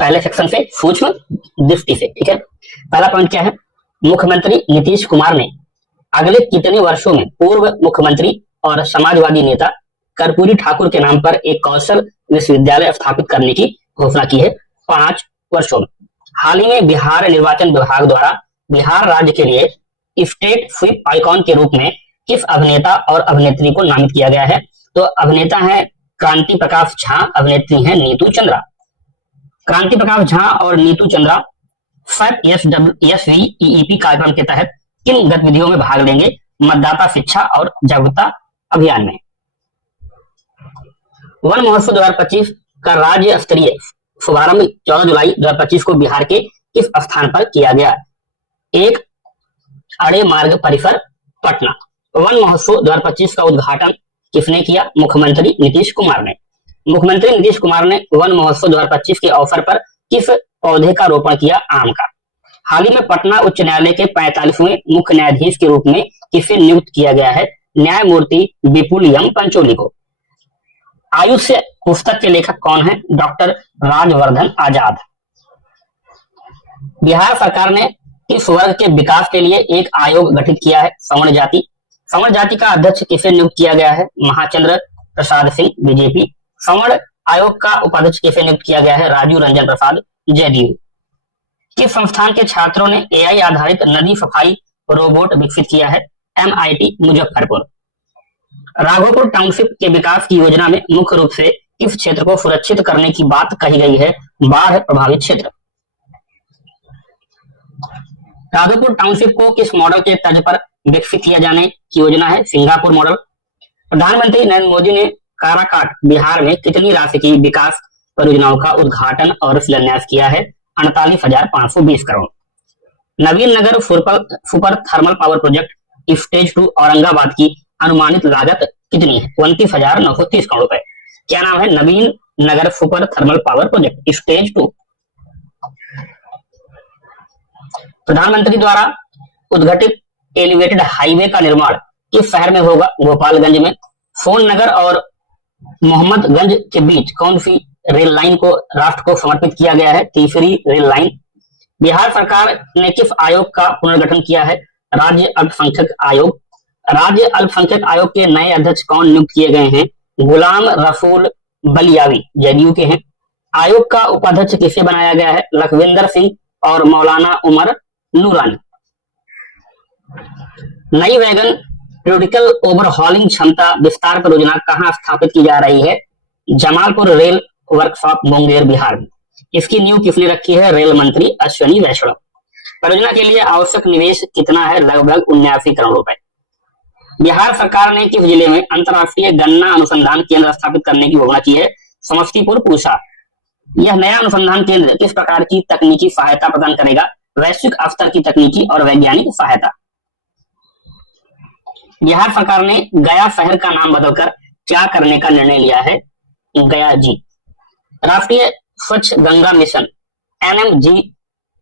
पहले सेक्शन से सूक्ष्म दृष्टि से, ठीक है। पहला पॉइंट क्या है, मुख्यमंत्री नीतीश कुमार ने अगले कितने वर्षों में पूर्व मुख्यमंत्री और समाजवादी नेता कर्पूरी ठाकुर के नाम पर एक कौशल विश्वविद्यालय स्थापित करने की घोषणा की है? 5 वर्षों में। हाल ही में बिहार निर्वाचन विभाग द्वारा बिहार राज्य के लिए स्टेट स्वीप आइकॉन के रूप में किस अभिनेता और अभिनेत्री को नामित किया गया है? तो अभिनेता है क्रांति प्रकाश झा, अभिनेत्री है नीतू चंद्रा। क्रांति प्रकाश झा और नीतू चंद्रा SVEEP कार्यक्रम के तहत किन गतिविधियों में भाग लेंगे? मतदाता शिक्षा और जागरूकता अभियान में। वन महोत्सव 2025 का राज्य स्तरीय शुभारंभ 14 जुलाई 2025 को बिहार के किस स्थान पर किया गया? एक अड़े मार्ग परिसर, पटना। वन महोत्सव 2025 का उद्घाटन किसने किया? मुख्यमंत्री नीतीश कुमार ने। मुख्यमंत्री नीतीश कुमार ने वन महोत्सव 2025 के अवसर पर किस पौधे का रोपण किया? आम का। हाल ही में पटना उच्च न्यायालय के 45वें मुख्य न्यायाधीश के रूप में किसे नियुक्त किया गया है? न्यायमूर्ति विपुल एम पंचोली को। आयुष्य पुस्तक के लेखक कौन है? डॉक्टर राजवर्धन आजाद। बिहार सरकार ने किस वर्ग के विकास के लिए एक आयोग गठित किया है? सवर्ण जाति। सवर्ण जाति का अध्यक्ष किसे नियुक्त किया गया है? महाचंद्र प्रसाद सिंह, बीजेपी। सवर्ण आयोग का उपाध्यक्ष किसे नियुक्त किया गया है? राजीव रंजन प्रसाद, जेडीयू। किस संस्थान के छात्रों ने AI आधारित नदी सफाई रोबोट विकसित किया है? MIT मुजफ्फरपुर। राघोपुर टाउनशिप के विकास की योजना में मुख्य रूप से किस क्षेत्र को सुरक्षित करने की बात कही गई है? बाढ़ प्रभावित क्षेत्र। राघोपुर टाउनशिप को किस मॉडल के तर्ज पर विकसित किया जाने की योजना है? Singapore model. प्रधानमंत्री नरेंद्र मोदी ने काराकाट बिहार में कितनी राशि की विकास परियोजनाओं का उद्घाटन और शिलान्यास किया है? 48,520 crore. Navin Nagar super thermal power project stage 2 Aurangabad की अनुमानित लागत कितनी है? 29,930 करोड़ रुपए। क्या नाम है? Navin Nagar super thermal power project stage 2। प्रधानमंत्री द्वारा उद्घाटित एलिवेटेड हाईवे का निर्माण किस शहर में होगा? गोपालगंज में। सोन नगर और मोहम्मदगंज के बीच कौन सी रेल लाइन को राष्ट्र को समर्पित किया गया है? तीसरी रेल लाइन। बिहार सरकार ने किस आयोग का पुनर्गठन किया है? राज्य अल्पसंख्यक आयोग। राज्य अल्पसंख्यक आयोग के नए अध्यक्ष कौन नियुक्त किए गए हैं? गुलाम रसूल बलियावी, जेडीयू के हैं। आयोग का उपाध्यक्ष किसे बनाया गया है? लखविंदर सिंह और मौलाना उमर नूरानी। नई वैगन क्रिटिकल ओवरहॉलिंग क्षमता विस्तार परियोजना कहां स्थापित की जा रही है? जमालपुर रेल वर्कशॉप, मुंगेर, बिहार में। इसकी नींव किसने रखी है? रेल मंत्री अश्विनी वैष्णव। परियोजना के लिए आवश्यक निवेश कितना है? लगभग 79 करोड़ रुपए। बिहार सरकार ने किस जिले में अंतर्राष्ट्रीय गन्ना अनुसंधान केंद्र स्थापित करने की घोषणा की है? समस्तीपुर, पूसा। यह नया अनुसंधान केंद्र किस प्रकार की तकनीकी सहायता प्रदान करेगा? वैश्विक स्तर की तकनीकी और वैज्ञानिक सहायता। बिहार सरकार ने गया शहर का नाम बदलकर क्या करने का निर्णय लिया है? गया जी। राष्ट्रीय स्वच्छ गंगा मिशन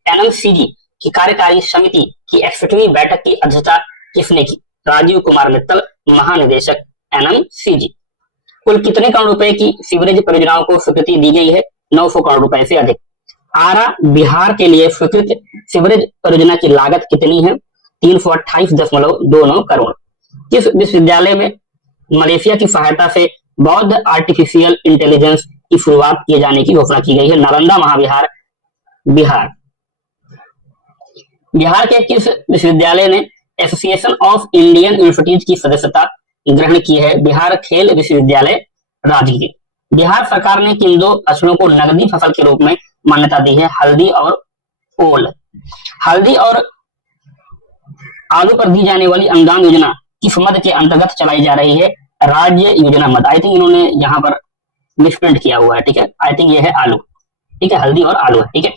NMCG की कार्यकारी समिति की 61वीं बैठक की अध्यक्षता किसने की? राजीव कुमार मित्तल, महानिदेशक NMCG। कुल कितने करोड़ रुपए की सीवरेज परियोजनाओं को स्वीकृति दी गई है? 900 करोड़ रुपए से अधिक। आरा बिहार के लिए स्वीकृत सीवरेज परियोजना की लागत कितनी है? 328.29 करोड़। किस विश्वविद्यालय में मलेशिया की सहायता से बौद्ध आर्टिफिशियल इंटेलिजेंस की शुरुआत किए जाने की घोषणा की गई है? नालंदा महाविहार, बिहार। बिहार के किस विश्वविद्यालय ने एसोसिएशन ऑफ इंडियन यूनिवर्सिटीज की सदस्यता ग्रहण की है? बिहार खेल विश्वविद्यालय, राजगीर। बिहार सरकार ने किन 2 फसलों को नकदी फसल के रूप में मान्यता दी है? हल्दी और ओल। हल्दी और आलू पर दी जाने वाली अनुदान योजना किस मद के अंतर्गत चलाई जा रही है? राज्य योजना मद। आई थिंक इन्होंने यहाँ पर मिसप्रिंट किया हुआ है, ठीक है। आई थिंक ये है आलू, ठीक है, हल्दी और आलू है, ठीक है।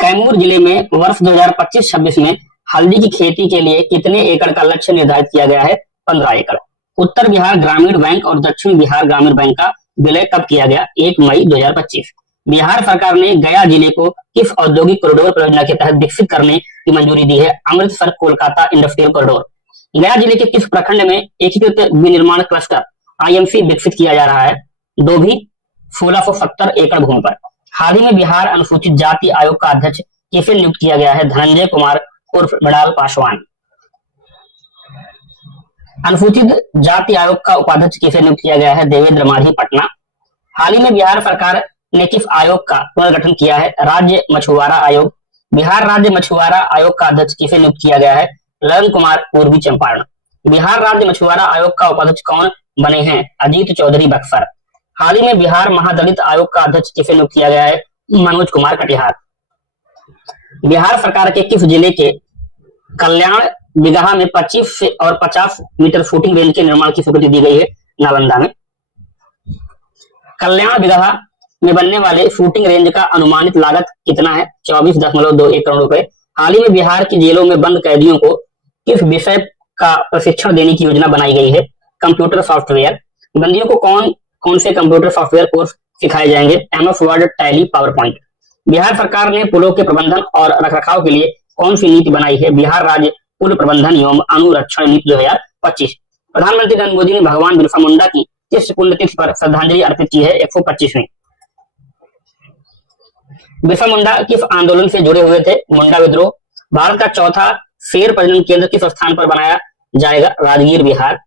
कैमूर जिले में वर्ष 2025-26 में हल्दी की खेती के लिए कितने एकड़ का लक्ष्य निर्धारित किया गया है? 15 एकड़। उत्तर बिहार ग्रामीण बैंक और दक्षिण बिहार ग्रामीण बैंक का विलय कब किया गया? 1 मई 2025। बिहार सरकार ने गया जिले को किस औद्योगिक कॉरिडोर परियोजना के तहत विकसित करने की मंजूरी दी है? Amritsar Kolkata industrial corridor. गया जिले के किस प्रखंड में एकीकृत विनिर्माण क्लस्टर IMC विकसित किया जा रहा है? भी 1670 एकड़ भूमि पर। हाल ही में बिहार अनुसूचित जाति आयोग का अध्यक्ष किसे नियुक्त किया गया है? धनंजय कुमार उर्फ मृणाल पासवान। अनुसूचित जाति आयोग का उपाध्यक्ष किसे नियुक्त किया गया है? देवेंद्र मांझी पटना। हाल ही में बिहार सरकार ने किस आयोग का पुनर्गठन किया है? राज्य मछुआरा आयोग। बिहार राज्य मछुआरा आयोग का अध्यक्ष किसे नियुक्त किया गया है? ललन कुमार पूर्वी चंपारण। बिहार राज्य मछुआरा आयोग का उपाध्यक्ष कौन बने हैं? अजीत चौधरी बक्सर। हाल ही में बिहार महादलित आयोग का अध्यक्ष किसे नियुक्त किया गया है? मनोज कुमार कटिहार। बिहार सरकार के किस जिले के कल्याण बिगहा में 25 और 50 मीटर शूटिंग रेंज के निर्माण की स्वीकृति दी गई है? नालंदा में। कल्याण बिगहा में बनने वाले शूटिंग रेंज का अनुमानित लागत कितना है? 24.21 करोड़ रुपए। हाल ही में बिहार की जेलों में बंद कैदियों को किस विषय का प्रशिक्षण देने की योजना बनाई गई है? Computer software. बंदियों को कौन कौन से कंप्यूटर सॉफ्टवेयर कोर्स सिखाए जाएंगे? MS word, tally, power point. Bihar सरकार ने पुलों के प्रबंधन और रखरखाव के लिए कौन सी नीति बनाई है? बिहार राज्य पुल प्रबंधन एवं अनुरक्षण नीति 2025। प्रधानमंत्री नरेंद्र मोदी ने भगवान बिरसा मुंडा की किस पुण्यतिथि पर श्रद्धांजलि अर्पित की है? 125वीं। बिरसा मुंडा किस आंदोलन से जुड़े हुए थे? मुंडा विद्रोह। भारत का चौथा शेर प्रजनन केंद्र किस स्थान पर बनाया जाएगा? राजगीर, बिहार।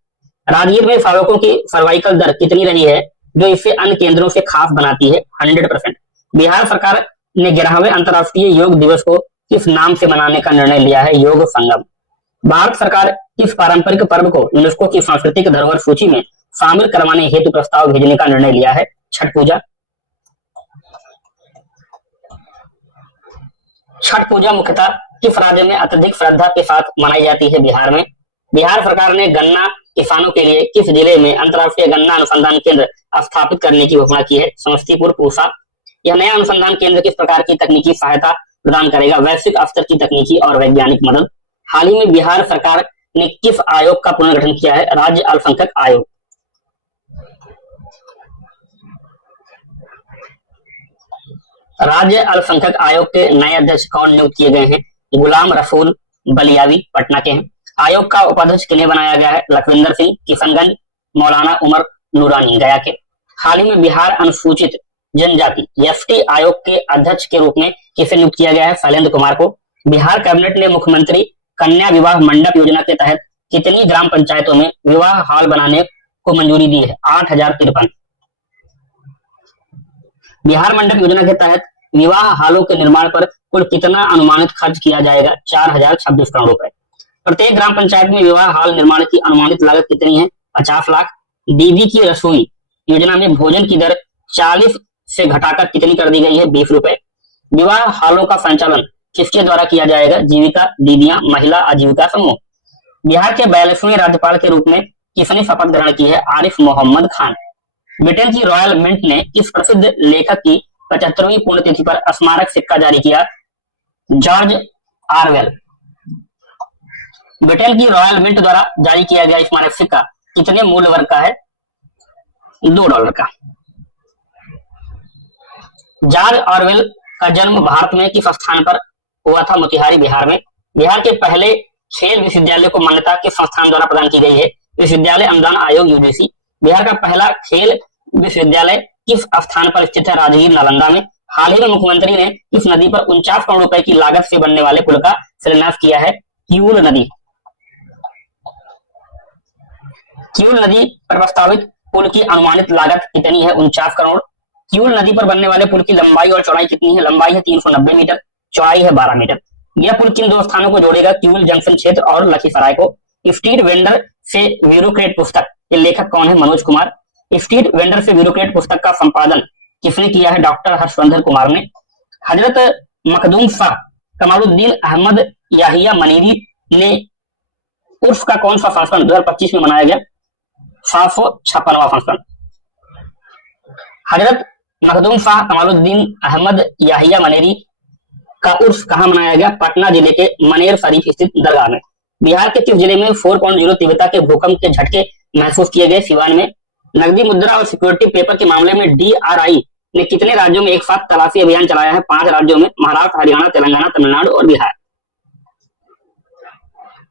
राजगीर में शावकों की सर्वाइकल दर कितनी रही है जो इसे अन्य केंद्रों से खास बनाती है? 100%। बिहार सरकार ने 11वें अंतर्राष्ट्रीय योग दिवस को किस नाम से मनाने का निर्णय लिया है? योग संगम। भारत सरकार किस पारंपरिक पर्व को यूनेस्को की सांस्कृतिक धरोहर सूची में शामिल करवाने हेतु प्रस्ताव भेजने का निर्णय लिया है? छठ पूजा। छठ पूजा मुख्यतः किस राज्य में अत्यधिक श्रद्धा के साथ मनाई जाती है? बिहार में। बिहार सरकार ने गन्ना किसानों के लिए किस जिले में अंतर्राष्ट्रीय गन्ना अनुसंधान केंद्र स्थापित करने की घोषणा की है? समस्तीपुर, पूसा। यह नया अनुसंधान केंद्र किस प्रकार की तकनीकी सहायता प्रदान करेगा? वैश्विक स्तर की तकनीकी और वैज्ञानिक मदद। हाल ही में बिहार सरकार ने किस आयोग का पुनर्गठन किया है? राज्य अल्पसंख्यक आयोग। राज्य अल्पसंख्यक आयोग के नए अध्यक्ष कौन नियुक्त किए गए हैं? गुलाम रसूल बलियावी पटना के हैं। आयोग का उपाध्यक्ष किन्हें बनाया गया है? लखविंदर सिंह, किशनगंज। मौलाना उमर नूरानी, गया के। हाल ही में बिहार अनुसूचित जनजाति ST आयोग के अध्यक्ष के रूप में किसे नियुक्त किया गया है? शैलेंद्र कुमार को। बिहार कैबिनेट ने मुख्यमंत्री कन्या विवाह मंडप योजना के तहत कितनी ग्राम पंचायतों में विवाह हॉल बनाने को मंजूरी दी है? 8053। बिहार मंडप योजना के तहत विवाह हॉलों के निर्माण पर कुल कितना अनुमानित खर्च किया जाएगा? 4026 करोड़ रुपए। प्रत्येक ग्राम पंचायत में विवाह हॉल निर्माण की अनुमानित लागत कितनी है? 50 लाख। दीदी की रसोई योजना में भोजन की दर 40 से घटाकर कितनी कर दी गई है? 20 रुपए। विवाह हॉलों का संचालन किसके द्वारा किया जाएगा? जीविका दीदियां महिला आजीविका समूह। बिहार के 42वें राज्यपाल के रूप में किसने शपथ ग्रहण की है? आरिफ मोहम्मद खान। ब्रिटेन की रॉयल मिंट ने किस प्रसिद्ध लेखक की 75वीं पुण्यतिथि पर स्मारक सिक्का जारी किया? George Orwell. ब्रिटेन की रॉयल मिंट द्वारा जारी किया गया स्मारक सिक्का कितने मूल्य वर्ग का है? $2 का। जॉर्ज ऑरवेल का जन्म भारत में किस स्थान पर हुआ था? मोतिहारी, बिहार में। बिहार के पहले खेल विश्वविद्यालय को मान्यता किस संस्थान द्वारा प्रदान की गई है? विश्वविद्यालय अनुदान आयोग UGC। बिहार का पहला खेल विश्वविद्यालय किस स्थान पर स्थित है? राजगीर, नालंदा में। हाल ही में मुख्यमंत्री ने किस नदी पर 49 करोड़ रुपए की लागत से बनने वाले पुल का शिलान्यास किया है? किऊल नदी। किऊल नदी पर प्रस्तावित पुल की अनुमानित लागत कितनी है? 49 करोड़। किऊल नदी पर बनने वाले पुल की लंबाई और चौड़ाई कितनी है? लंबाई है 390 मीटर, चौड़ाई है 12 मीटर। यह पुल किन दो स्थानों को जोड़ेगा? किऊल जंक्शन क्षेत्र और लखीसराय को। स्ट्रीट वेंडर से ब्यूरोक्रेट पुस्तक के लेखक कौन है? मनोज कुमार। स्ट्रीट वेंडर से ब्यूरोक्रेट पुस्तक का संपादन किसने किया है? डॉक्टर हर्षवर्धन कुमार ने। हजरत मखदूम शाह कमालुद्दीन अहमद याहिया मनीरी ने उर्फ का कौन सा संस्करण 2025 में मनाया गया? 756वां संस्करण। हजरत मखदूम शाह कमालुद्दीन अहमद याहिया मनेरी का उर्फ कहां मनाया गया? पटना जिले के मनेर शरीफ स्थित दरगाह में। बिहार के किस जिले में 4.0 तीव्रता के भूकंप के झटके महसूस किए गए? सिवान में। नकदी मुद्रा और सिक्योरिटी पेपर के मामले में DRI ने कितने राज्यों में एक साथ तलाशी अभियान चलाया है? 5 राज्यों में, महाराष्ट्र, हरियाणा, तेलंगाना, तमिलनाडु और बिहार।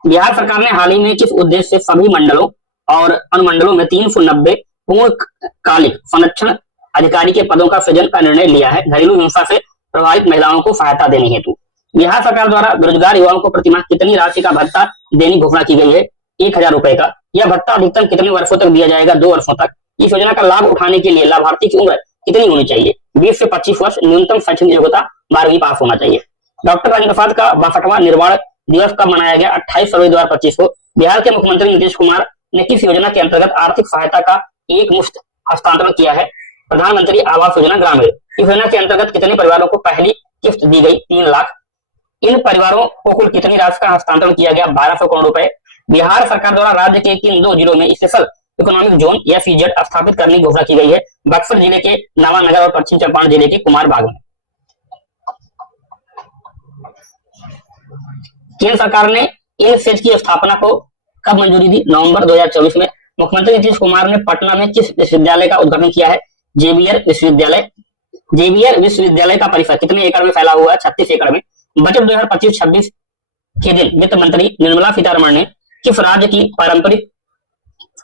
बिहार सरकार ने हाल ही में किस उद्देश्य से सभी मंडलों और अनुमंडलों में 390 पूर्णकालिक संरक्षण अधिकारी के पदों का सृजन का निर्णय लिया है। घरेलू हिंसा से प्रभावित महिलाओं को सहायता देने हेतु बिहार सरकार द्वारा बेरोजगार युवाओं को प्रतिमाह कितनी राशि का भत्ता देने की घोषणा की गई है? 1000 रुपए का। यह भत्ता अधिकतम कितने वर्षों तक दिया जाएगा? 2 वर्षों तक। इस योजना का लाभ उठाने के लिए लाभार्थी की उम्र कितनी होनी चाहिए? 20 से 25 वर्ष। न्यूनतम शैक्षणिक योग्यता 12वीं पास होना चाहिए। डॉक्टर राजेंद्र प्रसाद का 62वां निर्वाण दिवस कब मनाया गया? 28 फरवरी 2025 को। बिहार के मुख्यमंत्री नीतीश कुमार ने किस योजना के अंतर्गत आर्थिक सहायता का एक मुश्त हस्तांतरण किया है? प्रधानमंत्री आवास योजना ग्रामीण। इस योजना के अंतर्गत कितने परिवारों को पहली किस्त दी गई? 3 लाख। इन परिवारों को कुल कितनी राशि का हस्तांतरण किया गया? 1200 करोड़ रुपए। बिहार सरकार द्वारा राज्य के किन 2 जिलों में स्पेशल इकोनॉमिक जोन या SEZ स्थापित करने की घोषणा की गई है? बक्सर जिले के नवानगर और पश्चिम चंपारण जिले के कुमारबाग में। केंद्र सरकार ने इन सेज की स्थापना को कब मंजूरी दी? नवंबर 2024 में। मुख्यमंत्री नीतीश कुमार ने पटना में किस विश्वविद्यालय का उद्घाटन किया है? जेवियर विश्वविद्यालय। जेवियर विश्वविद्यालय का परिसर कितने एकड़ में फैला हुआ है? 36 एकड़ में। बजट 2025-26 के दिन वित्त मंत्री निर्मला सीतारमण ने किस राज्य की पारंपरिक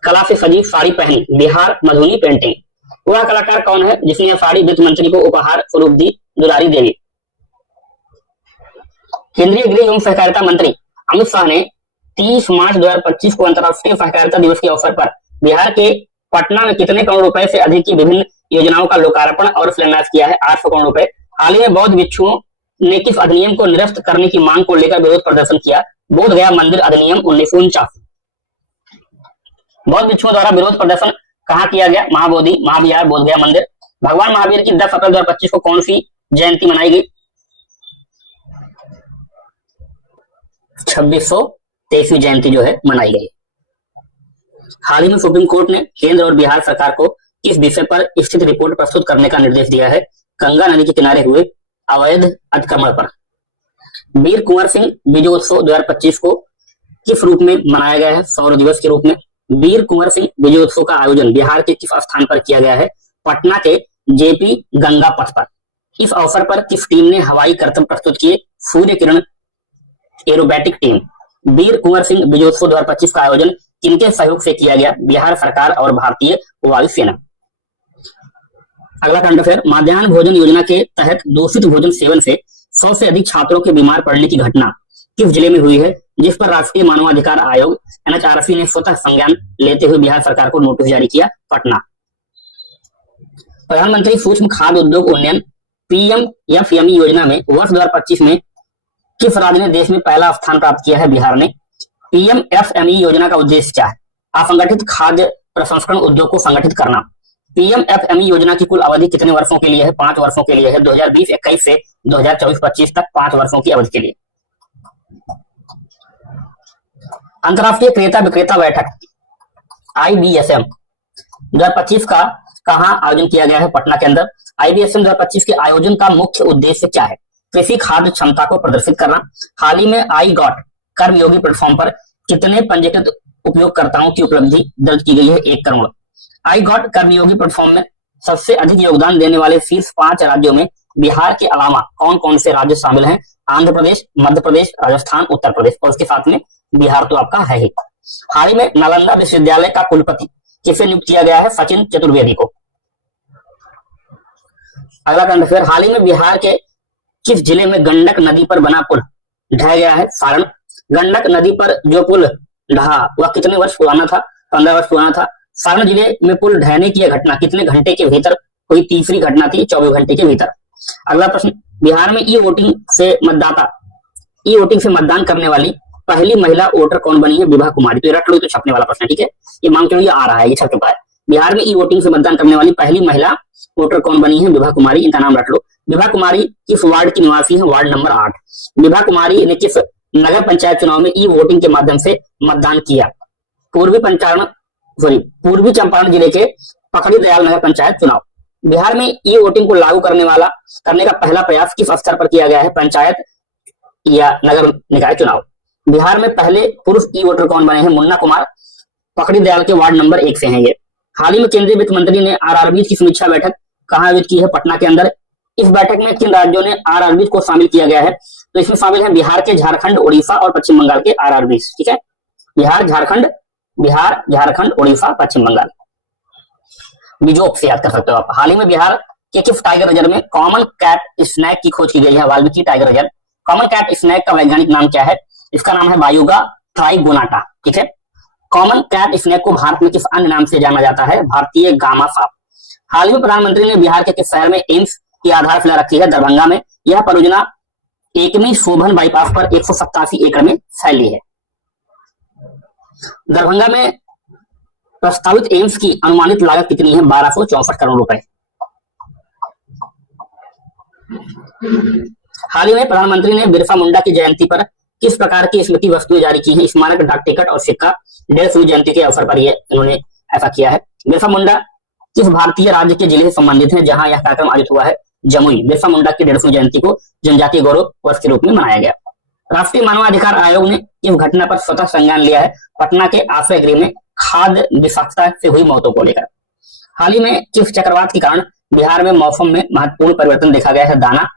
कला से सजी साड़ी पहनी? बिहार मधुबनी पेंटिंग। वह कलाकार कौन है जिसने यह साड़ी वित्त मंत्री को उपहार स्वरूप दी? दुलारी देवी। केंद्रीय गृह एवं सहकारिता मंत्री अमित शाह ने 30 मार्च 2025 को अंतर्राष्ट्रीय सहकारिता दिवस के अवसर पर बिहार के पटना में कितने करोड़ रुपए से अधिक की विभिन्न योजनाओं का लोकार्पण और शिलान्यास किया है? 800 करोड़ रुपए। हाल ही में बौद्ध भिक्षुओं ने किस अधिनियम को निरस्त करने की मांग को लेकर विरोध प्रदर्शन किया? बोध गया मंदिर अधिनियम 1949। बौद्ध भिक्षुओं द्वारा विरोध प्रदर्शन कहाँ किया गया? महाबोधि महाविहार बोध गया मंदिर। भगवान महावीर की 10 अप्रैल 2025 को कौन सी जयंती मनाई गई? 2623वीं जयंती जो है मनाई गई। हाल ही में सुप्रीम कोर्ट ने केंद्र और बिहार सरकार को किस विषय पर स्थित रिपोर्ट प्रस्तुत करने का निर्देश दिया है? गंगा नदी के किनारे हुए अवैध अतिक्रमण पर। वीर कुंवर सिंह विजयोत्सव 2025 को किस रूप में मनाया गया है? सौर दिवस के रूप में। वीर कुंवर सिंह विजयोत्सव का आयोजन बिहार के किस स्थान पर किया गया है? पटना के JP गंगा पथ पर। इस अवसर पर किस टीम ने हवाई करतब प्रस्तुत किए? Surya Kiran aerobatic team. वीर कुंवर सिंह विजयोत्सव 2025 का आयोजन किनके सहयोग से किया गया? बिहार सरकार और भारतीय वायुसेना। अगला करंट अफेयर, मध्याह्न भोजन योजना के तहत दूषित भोजन सेवन से 100 से अधिक छात्रों के बीमार पड़ने की घटना किस जिले में हुई है? जिस पर राष्ट्रीय मानवाधिकार आयोग NHRC ने स्वतः संज्ञान लेते हुए बिहार सरकार को नोटिस जारी किया? पटना। प्रधानमंत्री सूक्ष्म खाद्य उद्योग उन्नयन PMFME योजना में वर्ष 2025 में किस राज्य ने देश में पहला स्थान प्राप्त किया है? बिहार ने। PMFME योजना का उद्देश्य क्या है? असंगठित खाद्य प्रसंस्करण उद्योग को संगठित करना। PMFME योजना की कुल अवधि कितने वर्षों के लिए है? 5 वर्षों के लिए है। 2020-21 से 2024-25 तक 5 वर्षों की अवधि के लिए। अंतर्राष्ट्रीय क्रेता विक्रेता बैठक IBSM 2025 का कहां आयोजन किया गया है? पटना के अंदर। IBSM 2025 के आयोजन का मुख्य उद्देश्य क्या है? कृषि खाद्य क्षमता को प्रदर्शित करना। हाल ही में iGOT कर्मयोगी प्लेटफॉर्म पर कितने पंजीकृत उपयोगकर्ताओं की उपलब्धि दर्ज की गई है? 1 करोड़। iGOT कर्मयोगी प्लेटफॉर्म में सबसे अधिक योगदान देने वाले शीर्ष 5 राज्यों में बिहार के अलावा कौन कौन से राज्य शामिल हैं? आंध्र प्रदेश, मध्य प्रदेश, राजस्थान, उत्तर प्रदेश और उसके साथ में बिहार तो आपका है ही। हाल ही में नालंदा विश्वविद्यालय का कुलपति किसे नियुक्त किया गया है? सचिन चतुर्वेदी को। अगला करंट अफेयर, हाल ही में बिहार के किस जिले में गंडक नदी पर बना पुल ढह गया है? सारण। गंडक नदी पर जो पुल ढहा वह कितने वर्ष पुराना था? 15 वर्ष पुराना था। सारण जिले में पुल ढहने की घटना कितने घंटे के भीतर हुई? तीसरी घटना थी 24 घंटे के भीतर। अगला प्रश्न, बिहार में ई वोटिंग से मतदान करने वाली पहली महिला वोटर कौन बनी है? विभा कुमारी। तो रट लो, तो छपने वाला प्रश्न, ठीक है, ये मांग क्यों, ये आ रहा है, ये छप चुका है। बिहार में ई वोटिंग से मतदान करने वाली पहली महिला वोटर कौन बनी है? विभा कुमारी। इनका नाम रट लो। विभा कुमारी किस वार्ड की निवासी है? Ward number 8। विभा कुमारी ने किस नगर पंचायत चुनाव में ई वोटिंग के माध्यम से मतदान किया? पूर्वी चंपारण जिले के पकड़ी दयाल नगर पंचायत चुनाव। बिहार में ई वोटिंग को लागू करने का पहला प्रयास किस स्तर पर किया गया है? पंचायत या नगर निकाय चुनाव। बिहार में पहले पुरुष ई वोटर कौन बने हैं? मुन्ना कुमार। पकड़ी दयाल के वार्ड नंबर 1 से हैं ये। हाल ही में केंद्रीय वित्त मंत्री ने RRBs की समीक्षा बैठक कहां आयोजित की है? पटना के अंदर। इस बैठक में किन राज्यों ने RRBs को शामिल किया गया है? तो इसमें शामिल है बिहार के, झारखंड, उड़ीसा और पश्चिम बंगाल के RRBs, ठीक है। बिहार, झारखंड, उड़ीसा, पश्चिम बंगाल। बिजोक से याद कर सकते हो आप। हाल ही में बिहार के किस टाइगर रिजर्व में कॉमन कैट स्नैक की खोज की गई है? Valmiki tiger reserve. Common cat snake का वैज्ञानिक नाम क्या है? इसका नाम है बायुगा ट्राइगोनाटा। ठीक है। कॉमन कैट स्नैक को भारत में किस अन्य नाम से जाना जाता है? भारतीय गामा सांप। हाल ही में प्रधानमंत्री ने बिहार के किस शहर में एम्स की आधारशिला रखी है? दरभंगा में। यह परियोजना एकमी शोभन बाईपास पर 187 एकड़ में फैली है। दरभंगा में प्रस्तावित एम्स की अनुमानित लागत कितनी है? 1264 करोड़ रुपए। हाल ही में प्रधानमंत्री ने बिरसा मुंडा की जयंती पर किस प्रकार की स्मृति वस्तुएं जारी की हैं? स्मारक, डाक टिकट और सिक्का। 150वीं जयंती के अवसर पर इन्होंने ऐसा किया है। बिरसा मुंडा किस भारतीय राज्य के जिले से संबंधित है जहां यह कार्यक्रम आयोजित हुआ है? जमुई। बिरसा मुंडा की 150वीं जयंती को जनजातीय गौरव वर्ष के रूप में मनाया गया। राष्ट्रीय मानवाधिकार आयोग ने इस घटना पर स्वतः संज्ञान लिया है? पटना के आश्रय गृह में खाद्य विषाक्तता से हुई मौतों को लेकर। हाल ही में किस चक्रवात के कारण बिहार में मौसम में महत्वपूर्ण परिवर्तन देखा गया है? दाना।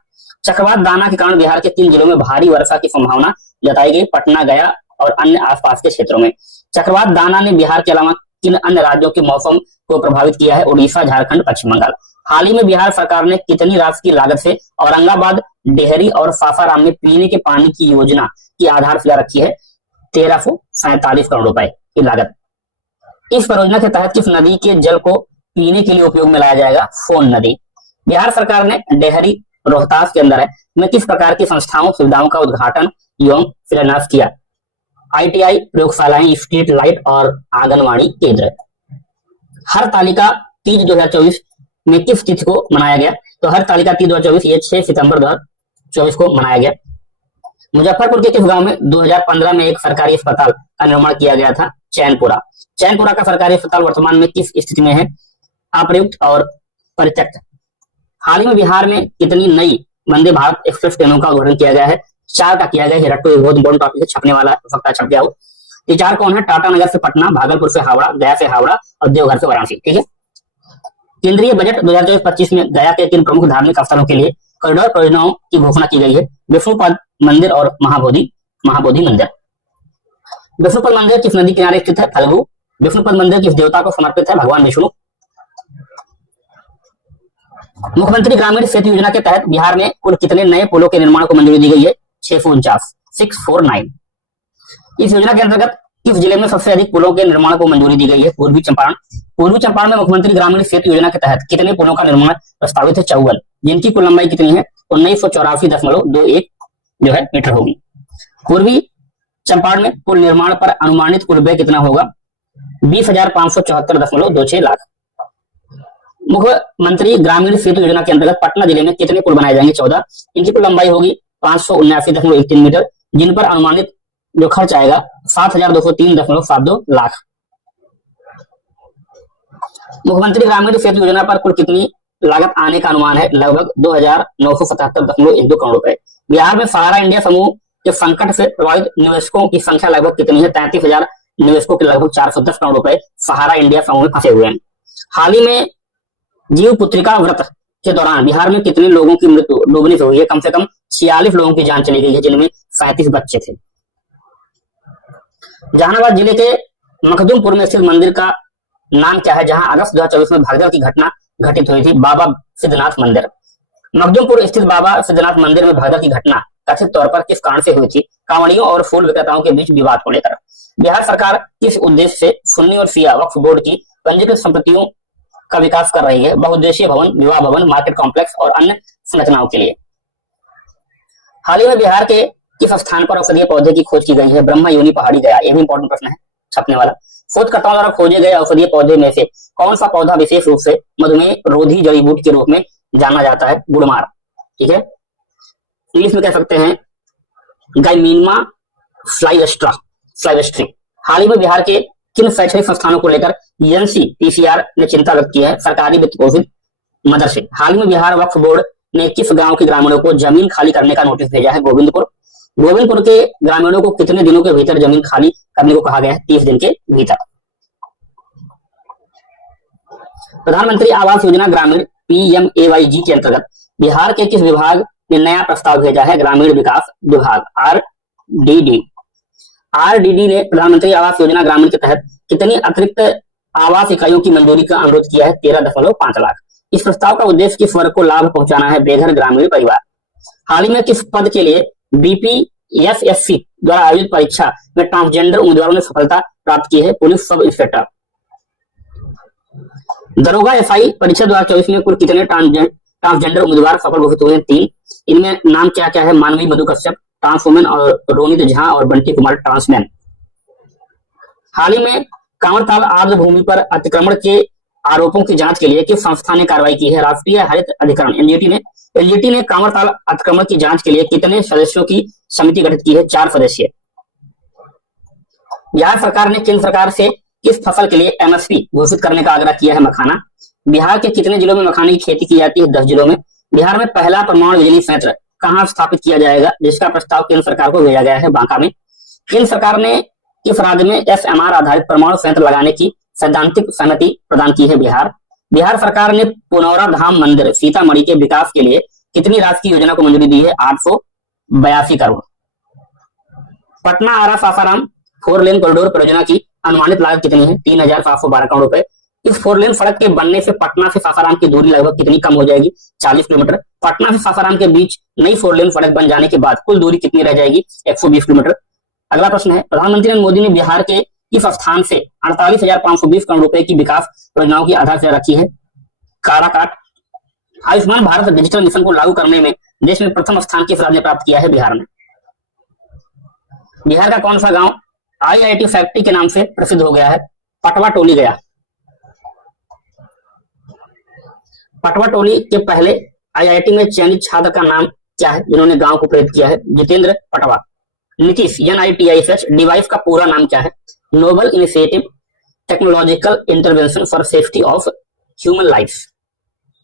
चक्रवात दाना के कारण बिहार के 3 जिलों में भारी वर्षा की संभावना जताई गई, पटना, गया और अन्य आसपास के क्षेत्रों में। चक्रवात दाना ने बिहार के अलावा किन अन्य राज्यों के मौसम को प्रभावित किया है? उड़ीसा, झारखंड, पश्चिम बंगाल। हाल ही में बिहार सरकार ने कितनी राशि की लागत से औरंगाबाद, डेहरी और सासाराम में पीने के पानी की योजना की आधारशिला रखी है? 1347 करोड़ रुपए की लागत। इस परियोजना के तहत किस नदी के जल को पीने के लिए उपयोग में लाया जाएगा? सोन नदी। बिहार सरकार ने डेहरी, रोहतास के अंदर है में किस प्रकार की संस्थाओं सुविधाओं का उद्घाटन एवं शिलान्यास किया? ITI, प्रयोगशालाएं, स्ट्रीट लाइट और आंगनवाड़ी केंद्र। हरतालिका तीज 2024 में किस तिथि को मनाया गया? तो हरतालिका तीज 2024 ये 6 सितंबर 2024 को मनाया गया। मुजफ्फरपुर के किस गांव में 2015 में एक सरकारी अस्पताल का निर्माण किया गया था? चैनपुरा। चैनपुरा का सरकारी अस्पताल वर्तमान में किस स्थिति में है? अप्रयुक्त और परित्यक्त। हाल ही में बिहार में कितनी नई वंदे भारत एक्सप्रेस ट्रेनों का उद्घाटन किया गया है? 4 का किया गया है। रट्टू एक बहुत इंपॉर्टेंट टॉपिक है, छपने वाला है, सकता छप गया हो। ये 4 कौन है? टाटा नगर से पटना, भागलपुर से हावड़ा, गया से हावड़ा और देवघर से वाराणसी। ठीक है। केंद्रीय बजट 2024-25 में गया के 3 प्रमुख धार्मिक स्थलों के लिए कॉरिडोर परियोजनाओं की घोषणा की गई है? विष्णुपद मंदिर और महाबोधि मंदिर। विष्णुपद मंदिर किस नदी किनारे स्थित है? फल्गु। विष्णुपद मंदिर किस देवता को समर्पित है? भगवान विष्णु। मुख्यमंत्री ग्रामीण सेतु योजना के तहत बिहार में कुल कितने नए पुलों के निर्माण को मंजूरी दी गई है? 649। इस योजना के अंतर्गत किस जिले में सबसे अधिक पुलों के निर्माण को मंजूरी दी गई है? पूर्वी चंपारण। पूर्वी चंपारण में मुख्यमंत्री ग्रामीण सेतु योजना के तहत कितने पुलों का निर्माण प्रस्तावित है? 54, जिनकी कुल लंबाई कितनी है? 1984.21 जो है मीटर होगी। पूर्वी चंपारण में कुल निर्माण पर अनुमानित कुल व्यय कितना होगा? 20,574.26 लाख। मुख्यमंत्री ग्रामीण सेतु योजना के अंतर्गत पटना जिले में कितने पुल बनाए जाएंगे? 14, इनकी कुल लंबाई होगी 579.13 मीटर, जिन पर अनुमानित जो खर्च आएगा 7,203.72 लाख। मुख्यमंत्री ग्रामीण सेतु योजना पर कुल कितनी लागत आने का अनुमान है? लगभग 2,977.12 करोड़ रुपए। बिहार में सहारा इंडिया समूह के संकट से प्रभावित निवेशकों की संख्या लगभग कितनी है? 33,000 निवेशकों के लगभग 410 करोड़ रुपए सहारा इंडिया समूह में फंसे हुए हैं। हाल ही में जीव पुत्रिका व्रत के दौरान बिहार में कितने लोगों की मृत्यु डूबने से हुई है? कम से कम 46 लोगों की जान चली गई है, जिनमें 37 बच्चे थे। जहानाबाद जिले के मखदुमपुर में स्थित मंदिर का नाम क्या है, जहां अगस्त 2024 में भगदड़ की घटना घटित हुई थी? बाबा सिद्धनाथ मंदिर। मखदुमपुर स्थित बाबा सिद्धनाथ मंदिर में भगदड़ की घटना कथित तौर पर किस कारण से हुई थी? कांवड़ियों और फूल विक्रेताओं के बीच विवाद को लेकर। बिहार सरकार किस उद्देश्य से सुन्नी और शिया वक्फ बोर्ड की पंजीकृत संपत्तियों का विकास कर रही है? बहुउद्देशीय भवन, विवाह भवन, मार्केट कॉम्प्लेक्स और अन्य संरचनाओं के लिए। हाल ही में बिहार के किस स्थान पर औषधीय पौधे की खोज की गई है? ब्रह्मा योनि पहाड़ी गया। यह भी इंपॉर्टेंट प्रश्न है, छपने वाला। शोधकर्ताओं द्वारा खोजे गए औषधीय पौधे में से कौन सा पौधा विशेष रूप से मधुमेह रोधी जड़ी बूटी के रूप में जाना जाता है? गुड़मार। ठीक है। इंग्लिश में कह सकते हैं गाइमिनमा फ्लाइवेस्ट्री। हाल ही में बिहार के किन शैक्षणिक संस्थानों को लेकर UNCPCR ने चिंता व्यक्त की है? सरकारी वित्त पोषित मदरसे। हाल ही में बिहार वक्फ बोर्ड ने किस गांव के ग्रामीणों को जमीन खाली करने का नोटिस भेजा है? गोविंदपुर। गोविंदपुर के ग्रामीणों को कितने दिनों के भीतर जमीन खाली करने को कहा गया है? 30 दिन के भीतर। प्रधानमंत्री आवास योजना ग्रामीण PMAYG के अंतर्गत बिहार के किस विभाग ने नया प्रस्ताव भेजा है? ग्रामीण विकास विभाग RDD ने प्रधानमंत्री आवास योजना ग्रामीण के तहत कितनी अतिरिक्त आवास इकाइयों की मंजूरी का अनुरोध किया है 13.5 लाख। इस प्रस्ताव का उद्देश्य किस वर्ग को लाभ पहुंचाना है? बेघर ग्रामीण परिवार। हाल ही में किस पद के लिए बीपीएसएससी द्वारा आयोजित परीक्षा में ट्रांसजेंडर उम्मीदवारों ने सफलता प्राप्त की है? Police sub inspector. दरोगा एसआई परीक्षा 2024 में कुल कितने ट्रांसजेंडर उम्मीदवार सफल घोषित हुए हैं? 3। इनमें नाम क्या क्या है? मानवी मधु कश्यप ट्रांसवुमेन और रोनित झा और बंटी कुमार ट्रांसमैन। हाल ही में कांवरताल आर्द्र भूमि पर अतिक्रमण के आरोपों की जांच के लिए किस संस्था ने कार्रवाई की है? राष्ट्रीय हरित अधिकरण एनजीटी ने कांवरताल अतिक्रमण की जांच के लिए कितने सदस्यों की समिति गठित की है? 4 सदस्यीय। बिहार सरकार ने केंद्र सरकार से किस फसल के लिए एमएसपी घोषित करने का आग्रह किया है? मखाना। बिहार के कितने जिलों में मखाने की खेती की जाती है? 10 जिलों में। बिहार में पहला परमाणु बिजली संयंत्र कहां स्थापित किया जाएगा? जिसका प्रस्ताव केंद्र सरकार को भेजा गया है बांका में। केंद्र सरकार ने किस राज्य में एसएमआर आधारित परमाणु संयंत्र लगाने की सैद्धांतिक सहमति प्रदान की है? बिहार। बिहार सरकार ने पुनौरा धाम मंदिर सीतामढ़ी के विकास के लिए कितनी राशि की योजना को मंजूरी दी है? 882 करोड़। पटना आरा सासाराम 4 लेन कॉरिडोर परियोजना की अनुमानित लागत कितनी है? 3,712 करोड़ रुपए। इस 4 लेन सड़क के बनने से पटना से सासाराम की दूरी लगभग कितनी कम हो जाएगी? 40 किलोमीटर। पटना से सासाराम के बीच नई 4 लेन सड़क बन जाने के बाद कुल दूरी कितनी रह जाएगी? 120 किलोमीटर। अगला प्रश्न है, प्रधानमंत्री नरेंद्र मोदी ने बिहार के किस स्थान से 48,520 करोड़ रुपए की विकास योजनाओं की आधारशिला रखी है? काराकाट। आयुष्मान भारत डिजिटल मिशन को लागू करने में देश में प्रथम स्थान किस राज्य ने प्राप्त किया है? बिहार ने। बिहार का कौन सा गांव आईआईटी फैक्ट्री के नाम से प्रसिद्ध हो गया है? पटवा टोली गया। पटवा टोली के पहले आईआईटी में चयनित छात्र का नाम क्या है जिन्होंने गांव को प्रेरित किया है? जितेंद्र पटवा। नीतीश NITISH डिवाइस का पूरा नाम क्या है? Noble initiative technological intervention for safety of human life.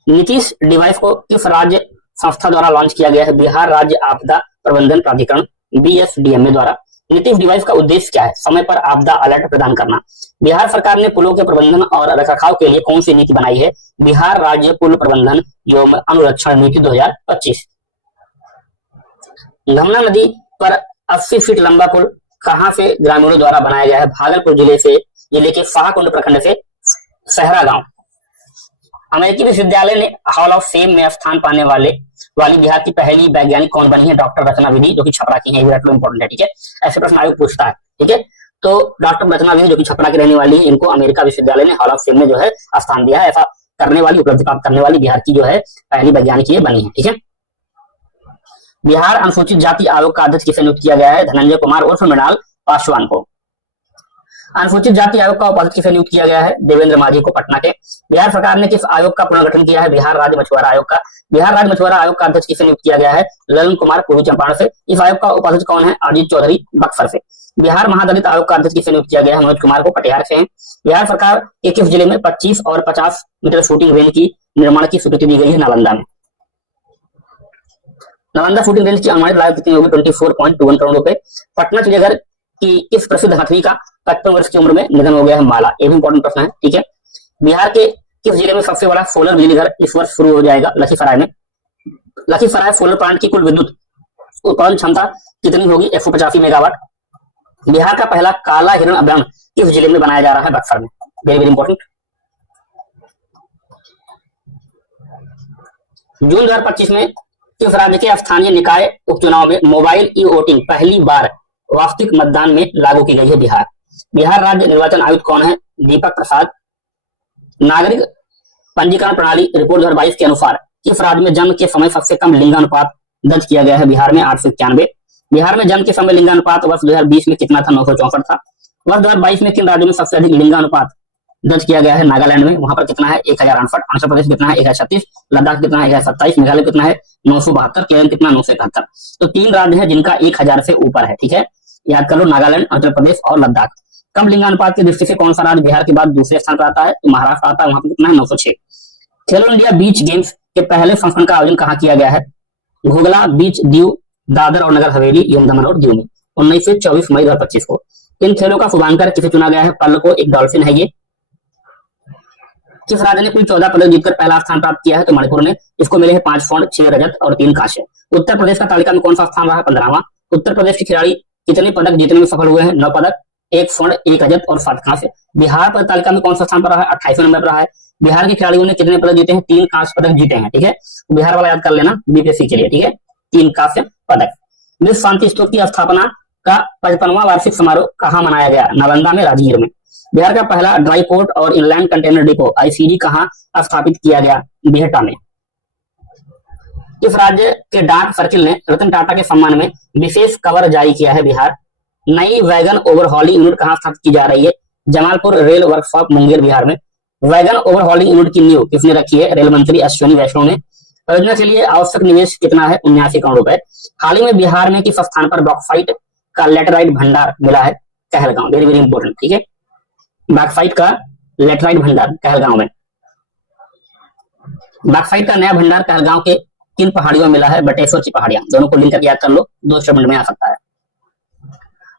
Nitish device को किस राज्य संस्था द्वारा लॉन्च किया गया है? बिहार राज्य आपदा प्रबंधन प्राधिकरण BSDMA द्वारा। नीतीश डिवाइस का उद्देश्य क्या है? समय पर आपदा अलर्ट प्रदान करना। बिहार सरकार ने पुलों के प्रबंधन और रखरखाव के लिए कौन सी नीति बनाई है? बिहार राज्य पुल प्रबंधन एवं अनुरक्षण नीति 2025। घमला नदी पर 80 फीट लंबा पुल कहां से ग्रामीणों द्वारा बनाया गया है? भागलपुर जिले के शाहकुंड प्रखंड से सहरा गांव। अमेरिकी विश्वविद्यालय ने हॉल ऑफ फेम में स्थान पाने वाली बिहार की पहली वैज्ञानिक कौन बनी है? डॉक्टर रचना विधि, जो कि छपरा की है। इंपॉर्टेंट है, ठीक है। ऐसे प्रश्न आयोग पूछता है, ठीक है। तो डॉक्टर रचना विधि जो कि छपरा की रहने वाली है, इनको अमेरिका विश्वविद्यालय ने हॉल ऑफ फेम में जो है स्थान दिया है। ऐसा करने वाली, उपलब्धि प्राप्त करने वाली बिहार की जो है पहली वैज्ञानिक ये बनी है, ठीक है। बिहार अनुसूचित जाति आयोग का अध्यक्ष किसे नियुक्त किया गया है? धनंजय कुमार उर्फ मृणाल पासवान को। अनुसूचित जाति आयोग का उपाध्यक्ष किसे नियुक्त किया गया है? देवेंद्र माझी को, पटना के। बिहार सरकार ने किस आयोग का पुनर्गठन किया है? बिहार राज्य मछुआरा आयोग का। बिहार राज्य मछुआरा आयोग का अध्यक्ष किसे नियुक्त किया गया है? ललन कुमार, पूर्वी चंपारण से। इस आयोग का उपाध्यक्ष कौन है? अजीत चौधरी, बक्सर से। बिहार महादलित आयोग का अध्यक्ष किसे नियुक्त किया गया है? मनोज कुमार को, कटिहार से है। बिहार सरकार के किस जिले में 25 और 50 मीटर शूटिंग रेंज की निर्माण की स्वीकृति दी गई है? नालंदा में। नालंदा शूटिंग रेंज की अनुमानित लागत कितनी होगी? 24.21 करोड़ रुपए। पटना चिड़ियाघर की किस प्रसिद्ध हथनी का 55 वर्ष की उम्र में निधन हो गया है? माला। ये भी इंपॉर्टेंट प्रश्न है, ठीक है। बिहार के किस जिले में सबसे बड़ा सोलर बिजली घर इस वर्ष शुरू हो जाएगा? लखीसराय में। लखीसराय सोलर प्लांट की कुल विद्युत उत्पादन क्षमता कितनी होगी? 185 मेगावाट। बिहार का पहला काला हिरण अभयारण्य किस जिले में बनाया जा रहा है? बक्सर में। Very very important. जून 2025 में किस राज्य के स्थानीय निकाय उपचुनाव में मोबाइल ई वोटिंग पहली बार वास्तविक मतदान में लागू की गई है? बिहार। बिहार राज्य निर्वाचन आयुक्त कौन है? दीपक प्रसाद। नागरिक पंजीकरण प्रणाली रिपोर्ट 2022 के अनुसार किस राज्य में जन्म के समय सबसे कम लिंगानुपात दर्ज किया गया है? बिहार में 891। बिहार में जन्म के समय लिंगानुपात वर्ष 2020 में कितना था? 964 था। वर्ष 2022 में किन राज्यों में सबसे अधिक लिंगानुपात दर्ज किया गया है? नागालैंड में, वहां पर कितना है? 1068। आंध्र प्रदेश कितना है? 1036। लद्दाख कितना है? 1027। मेघालय कितना है? 972। केरल कितना? 971। तो 3 राज्य है जिनका 1000 से ऊपर है, ठीक है। याद कर लो, नागालैंड, अरुणाचल प्रदेश और लद्दाख। कम लिंगानुपात की दृष्टि से कौन सा राज्य बिहार के बाद दूसरे स्थान पर आता है? तो महाराष्ट्र आता है, वहां पर कितना है? 906। खेलो इंडिया बीच गेम्स के पहले संस्करण का आयोजन कहाँ किया गया है? घोगला बीच, दीव, दादर और नगर हवेली, यम दमन और दीव में 19 से 24 मई 2025 को। इन खेलों का शुभांकर किसे चुना गया है? पल को, एक डॉल्फिन है ये। किस राज्य ने कुल 14 पदक जीतकर पहला स्थान प्राप्त किया है? तो मणिपुर ने। इसको मिले हैं 5 स्वर्ण, 6 रजत और 3 कांस्य। उत्तर प्रदेश का तालिका में कौन सा स्थान रहा? 15वां। उत्तर प्रदेश के खिलाड़ी कितने पदक जीतने में सफल हुए हैं? 9 पदक। एक स्वर्ण, एक रजत और 7 कांस्य। बिहार पदक तालिका में कौन सा स्थान पर रहा है? 28वें नंबर पर रहा है। बिहार के खिलाड़ियों ने कितने पदक जीते हैं? 3 कांस्य पदक जीते हैं। ठीक है, बिहार वाला याद कर लेना बीपीएससी के लिए। ठीक है, 3 कांस्य पदक। विश्व शांति स्तूप की स्थापना का 55वां वार्षिक समारोह कहाँ मनाया गया? नालंदा में, राजगीर में। बिहार का पहला ड्राई पोर्ट और इनलैंड कंटेनर डिपो आईसीडी कहाँ स्थापित किया गया? बिहटा में। इस राज्य के डाक सर्किल ने रतन टाटा के सम्मान में विशेष कवर जारी किया है? बिहार। नई वैगन ओवरहॉलिंग यूनिट कहाँ स्थापित की जा रही है? जमालपुर रेल वर्कशॉप, मुंगेर, बिहार में। वैगन ओवरहॉलिंग यूनिट की नींव किसने रखी है? रेल मंत्री अश्विनी वैष्णव ने। परियोजना के लिए आवश्यक निवेश कितना है? 79 करोड़ रुपए। हाल ही में बिहार में किस स्थान पर बॉक्साइट का लेटराइट भंडार मिला है? कहलगांव। Very very important. ठीक है, बॉक्साइट का लेटराइट भंडार कहलगांव में। बॉक्साइट का नया भंडार कहलगांव के किन पहाड़ियों में मिला है? बटेश्वर की पहाड़ियां। दोनों को लिंक करके याद कर लो, 2 स्टेटमेंट में आ सकता है।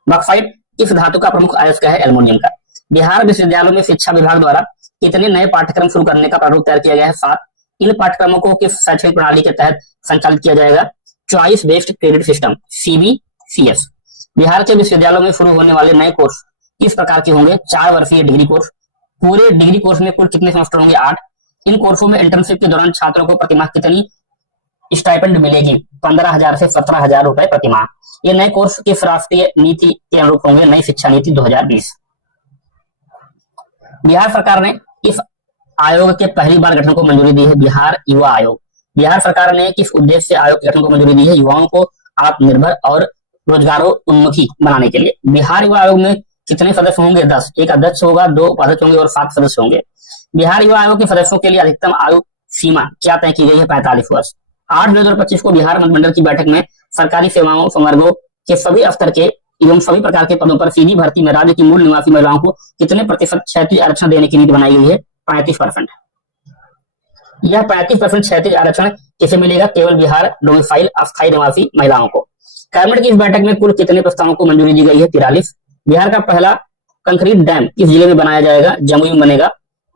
बॉक्साइट किस धातु का प्रमुख अयस्क है? एल्युमिनियम का। बिहार विश्वविद्यालयों में शिक्षा विभाग द्वारा कितने नए पाठ्यक्रम शुरू करने का प्रारूप तैयार किया गया है? 7। इन पाठ्यक्रमों को किस शैक्षणिक प्रणाली के तहत संचालित किया जाएगा? Choice based credit system, CBCS. Bihar के विश्वविद्यालयों में शुरू होने वाले नए कोर्स किस प्रकार के होंगे? 4 वर्षीय डिग्री कोर्स। पूरे डिग्री कोर्स में कुल कितने सेमेस्टर होंगे? 8। इन कोर्सों में इंटर्नशिप के दौरान छात्रों को प्रतिमाह कितनी स्टाइपेंड मिलेगी? 15,000 से 17,000 रुपए प्रतिमाह। ये नए कोर्स किस राष्ट्रीय नीति के अनुरूप होंगे? नई शिक्षा नीति 2020। बिहार सरकार ने इस आयोग के पहली बार गठन को मंजूरी दी है? बिहार युवा आयोग। बिहार सरकार ने किस उद्देश्य से आयोग के गठन को मंजूरी दी है? युवाओं को आत्मनिर्भर और रोजगारोन्मुखी बनाने के लिए। बिहार युवा आयोग में कितने सदस्य होंगे? 10। एक अध्यक्ष होगा, 2 उपाध्यक्ष होंगे और 7 सदस्य होंगे। बिहार युवा आयोग के सदस्यों के लिए अधिकतम आयु सीमा क्या तय की गई है? 45 वर्ष। 8/2025 को बिहार मंत्रिमंडल की बैठक में सरकारी सेवाओं संवर्गों के सभी स्तर के एवं सभी प्रकार के पदों पर सीधी भर्ती में राज्य की मूल निवासी महिलाओं को कितने प्रतिशत क्षैतिज आरक्षण देने की नीति बनाई गई है? 35%। यह 35% क्षैतिज आरक्षण किसे मिलेगा? केवल बिहार डोमिसाइल अस्थायी निवासी महिलाओं को। कैबिनेट की इस बैठक में कुल कितने प्रस्तावों को मंजूरी दी गई है? 43। बिहार का पहला कंक्रीट डैम किस जिले में बनाया जाएगा? जमुई में बनेगा।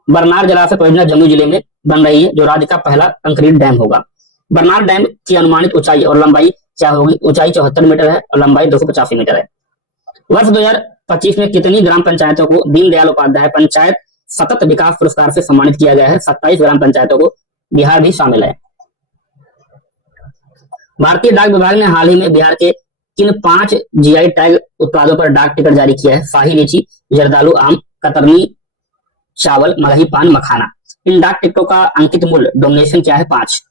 बरनार जलाशय परियोजना जमुई जिले में बन रही है, जो राज्य का पहला कंक्रीट डैम होगा। बरनार डैम की अनुमानित ऊंचाई और लंबाई क्या होगी? ऊंचाई 74 मीटर है और लंबाई 285 मीटर है। वर्ष 2025 में कितनी ग्राम पंचायतों को दीनदयाल उपाध्याय पंचायत सतत विकास पुरस्कार से सम्मानित किया गया है? 27 ग्राम पंचायतों को, बिहार भी शामिल है। भारतीय डाक विभाग ने हाल ही में बिहार के किन 5 जीआई टैग उत्पादों पर डाक टिकट जारी किया है? शाही लीची, जर्दालू आम, कतरनी चावल, मलही पान, मखाना। इन डाक टिकटों का अंकित मूल्य डोमिनेशन क्या है? 5।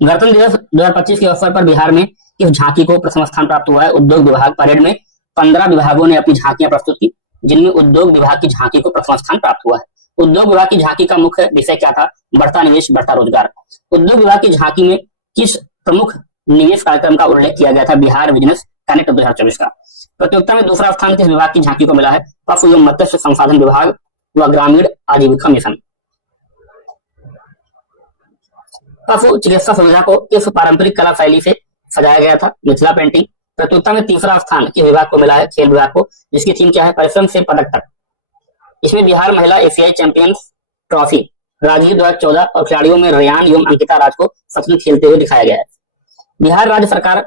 गणतंत्र दिवस 2025 के अवसर पर बिहार में किस झांकी को प्रथम स्थान प्राप्त हुआ है? उद्योग विभाग। परेड में 15 विभागों ने अपनी झांकियां प्रस्तुत की, जिनमें उद्योग विभाग की झांकी को प्रथम स्थान प्राप्त हुआ है। उद्योग विभाग की झांकी का मुख्य विषय क्या था? बढ़ता निवेश, बढ़ता रोजगार। उद्योग विभाग की झांकी में किस प्रमुख निवेश कार्यक्रम का उल्लेख किया गया था? बिहार बिजनेस कनेक्ट 2024 का। प्रतियोगिता में दूसरा स्थान किस विभाग की झांकी को मिला है? पशु एवं मत्स्य संसाधन विभाग व ग्रामीण आजीविका मिशन। पशु चिकित्सा सुविधा को किस पारंपरिक कला शैली से सजाया गया था? मिथिला पेंटिंग। प्रतियोगिता में तीसरा स्थान किस विभाग को मिला है? खेल विभाग को, जिसकी थीम क्या है? परिश्रम से पदक तक। इसमें बिहार महिला एशियाई चैंपियंस ट्रॉफी राजगीर 2014 और खिलाड़ियों में रेयान एवं अंकिता राज को सच में खेलते हुए दिखाया गया है। बिहार राज्य सरकार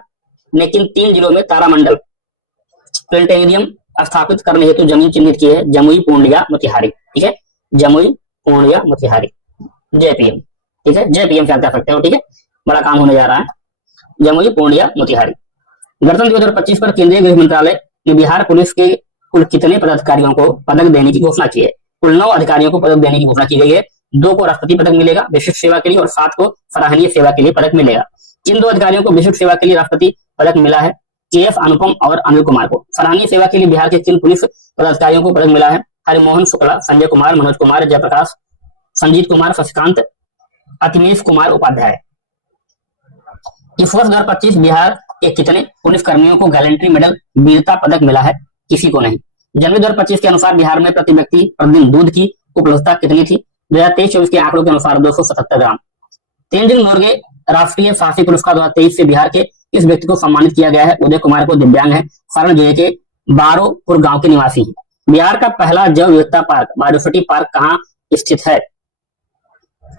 ने किन 3 जिलों में तारामंडल प्लेनेटेरियम स्थापित करने हेतु जमीन चिन्हित की है? जमुई, पूर्णिया, मोतिहारी। ठीक है, जमुई, पूर्णिया, मोतिहारी, जेपीएम। ठीक है, जेपीएम से आप कह सकते हो। ठीक है, बड़ा काम होने जा रहा है। जमुई, पूर्णिया, मोतिहारी। गणतंत्र 2025 पर केंद्रीय गृह मंत्रालय ने बिहार पुलिस के कुल कितने पदाधिकारियों को पदक देने की घोषणा की है? कुल 9 अधिकारियों को पदक देने की घोषणा की गई है। 2 को राष्ट्रपति पदक मिलेगा विशिष्ट सेवा के लिए और 7 को सराहनीय सेवा के लिए पदक मिलेगा। जिन 2 अधिकारियों को विशिष्ट सेवा के लिए राष्ट्रपति पदक मिला है? केएफ अनुपम और अनिल कुमार को। सराहनीय सेवा के लिए बिहार के किन पुलिस पदाधिकारियों को पदक मिला है? हरिमोहन शुक्ला, संजय कुमार, मनोज कुमार, जयप्रकाश, संजीत कुमार, शशिकांत, अतिमेश कुमार उपाध्याय। इस वर्ष 2025 बिहार के कितने पुलिस कर्मियों को गैलेंट्री मेडल वीरता पदक मिला है? किसी को नहीं। जनवरी 2025 के अनुसार बिहार में प्रति व्यक्ति प्रतिदिन दूध की उपलब्धता कितनी थी? 2023-24 के आंकड़ों के अनुसार 277 ग्राम। तेंजिंग नोर्गे राष्ट्रीय साहसी पुरस्कार 2023 से बिहार के इस व्यक्ति को सम्मानित किया गया है? उदय कुमार को, दिव्यांग है, सारण जिले के बारोपुर गांव के निवासी है। बिहार का पहला जैव विविधता पार्क बायोसिटी पार्क कहाँ स्थित है?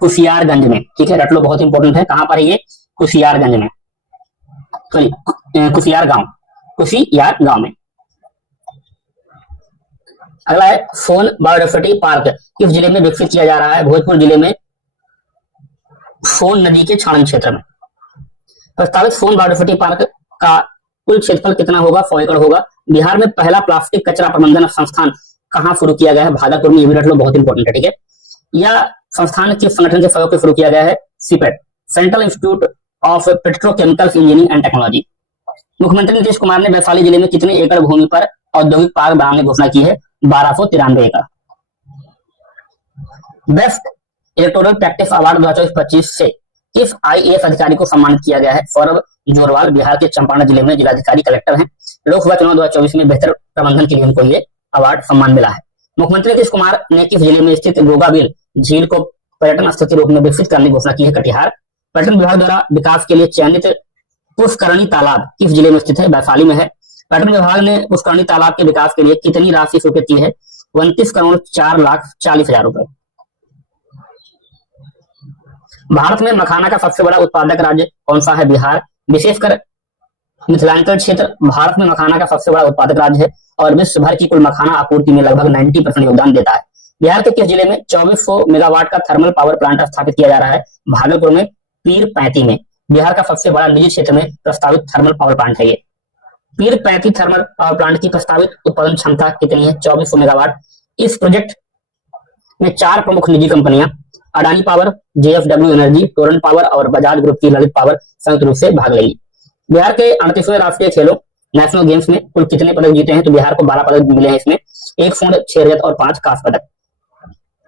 कुशियारगंज में। ठीक है, रट लो, बहुत इंपॉर्टेंट है। कहां पर है ये? कुशियारगंज में, सॉरी कुशियार गांव। कुशियार गांव में। अगला है सोन बायोडायवर्सिटी पार्क किस जिले में विकसित किया जा रहा है? भोजपुर जिले में सोन नदी के छानन क्षेत्र में। प्रस्तावित सोन बायोडायवर्सिटी पार्क का कुल क्षेत्रफल कितना होगा? 100 एकड़ होगा। बिहार में पहला प्लास्टिक कचरा प्रबंधन संस्थान कहाँ शुरू किया गया है? भागलपुर में। ये भी रख लो, बहुत इंपॉर्टेंट है, ठीक है। यह संस्थान किस संगठन के सहयोग से शुरू किया गया है? CIPET, central institute of petrochemicals engineering and technology. मुख्यमंत्री नीतीश कुमार ने वैशाली जिले में कितने एकड़ भूमि पर औद्योगिक पार्क बनाने की घोषणा की है? 1293 एकड़। बेस्ट इलेक्टोरल प्रैक्टिस अवार्ड 2024-25 से किस आईएएस अधिकारी को सम्मानित किया गया है? सौरभ जोरवाल बिहार के चंपारण जिले में जिलाधिकारी कलेक्टर हैं। लोकसभा चुनाव 2024 में बेहतर प्रबंधन के लिए उनको ये अवार्ड सम्मान मिला है। मुख्यमंत्री नीतीश कुमार ने किस जिले में स्थित गोगाबिल झील को पर्यटन स्थल के रूप में विकसित करने की घोषणा की है? कटिहार। पर्यटन विभाग द्वारा विकास के लिए चयनित पुष्करणी तालाब किस जिले में स्थित है? वैशाली में है। पर्यटन विभाग ने पुष्करणी तालाब के विकास के लिए कितनी राशि स्वीकृत की है? 29,04,40,000 रुपए। भारत में मखाना का सबसे बड़ा उत्पादक राज्य कौन सा है? बिहार। विशेषकर मिथिलांचल क्षेत्र भारत में मखाना का सबसे बड़ा उत्पादक राज्य है और विश्व भर की कुल मखाना आपूर्ति में लगभग 90% योगदान देता है। बिहार के किस जिले में 2400 मेगावाट का थर्मल पावर प्लांट स्थापित किया जा रहा है? भागलपुर में। पीरपैंती में। बिहार का सबसे बड़ा निजी क्षेत्र में प्रस्तावित थर्मल पावर प्लांट है ये। पीरपैंती थर्मल पावर प्लांट की प्रस्तावित उत्पादन क्षमता कितनी है? 2400 मेगावाट। इस प्रोजेक्ट में 4 प्रमुख निजी कंपनियां Adani power, JSW energy, Torrent power और बजाज ग्रुप की ललित पावर संयुक्त रूप से भाग लेगी। बिहार के 38वें राष्ट्रीय खेलों नेशनल गेम्स में कुल कितने पदक जीते हैं? तो बिहार को 12 पदक मिले हैं इसमें, 1 स्वर्ण, 6 रजत और 5 कांस्य पदक।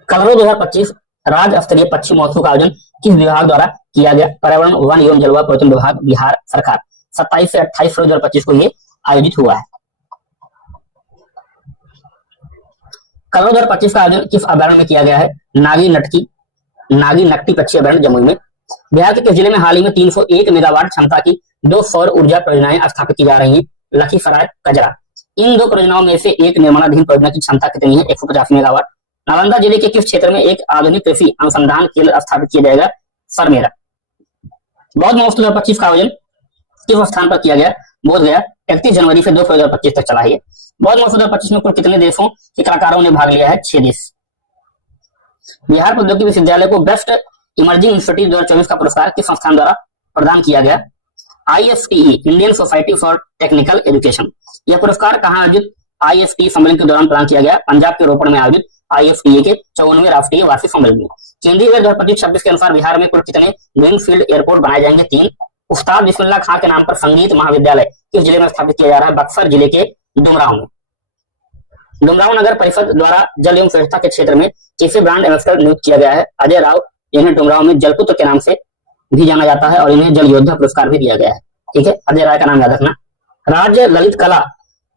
कलरव 2025 राज्य स्तरीय पक्षी महोत्सव का आयोजन किस विभाग द्वारा किया गया? पर्यावरण, वन एवं जलवायु परिवर्तन विभाग, बिहार सरकार। 27 से 28 फरवरी 2025 को ये आयोजित हुआ है। कलरव 2025 का आयोजन किस अभ्यारण्य में किया गया है? नागी नकटी पक्षी अभ्यारण्य जमुई में। बिहार के किस जिले में हाल ही में 301 मेगावाट क्षमता की 2 सौर ऊर्जा परियोजनाएं स्थापित की जा रही हैं? लखीसराय, कजरा। इन 2 परियोजनाओं में से एक निर्माणाधीन परियोजना की क्षमता कितनी है? 150 मेगावाट। नालंदा जिले के किस क्षेत्र में एक आधुनिक कृषि अनुसंधान केंद्र स्थापित किया जाएगा? सरमेरा। बौद्ध महोत्सव 2025 का आयोजन किस स्थान पर किया गया? बोधगया। 31 जनवरी से 2 फरवरी 2025 तक चला है। बौद्ध महोत्सव 2025 में कुल कितने देशों के कलाकारों ने भाग लिया है? 6 देश। बिहार प्रौद्योगिकी विश्वविद्यालय को बेस्ट इमर्जिंग इंस्टीट्यूट 2024 का पुरस्कार किस संस्थान द्वारा प्रदान किया गया? IFTE, Indian society for technical education. यह पुरस्कार कहाँ आयोजित IFTE सम्मेलन के दौरान प्रदान किया गया? पंजाब के रोपड़ में आयोजित IFTA के 54वें राष्ट्रीय वार्षिक सम्मेलन में। केंद्रीय बजट 2025-26 के अनुसार बिहार में कुल कितने ग्रीनफील्ड एयरपोर्ट बनाए जाएंगे? 3। उस्ताद बिस्मिल्लाह खां के नाम पर संगीत महाविद्यालय किस जिले में स्थापित किया जा रहा है? बक्सर जिले के डुमरांव में। डुमरांव नगर परिषद द्वारा जल एवं स्वच्छता के क्षेत्र में किसे ब्रांड एम्बेसडर नियुक्त किया गया है? अजय राव। इन्हें डुमरांव में जलपुत्र के नाम से भी जाना जाता है और इन्हें जल योद्धा पुरस्कार भी दिया गया है, ठीक है। अजय राय का नाम याद रखना। राज्य ललित कला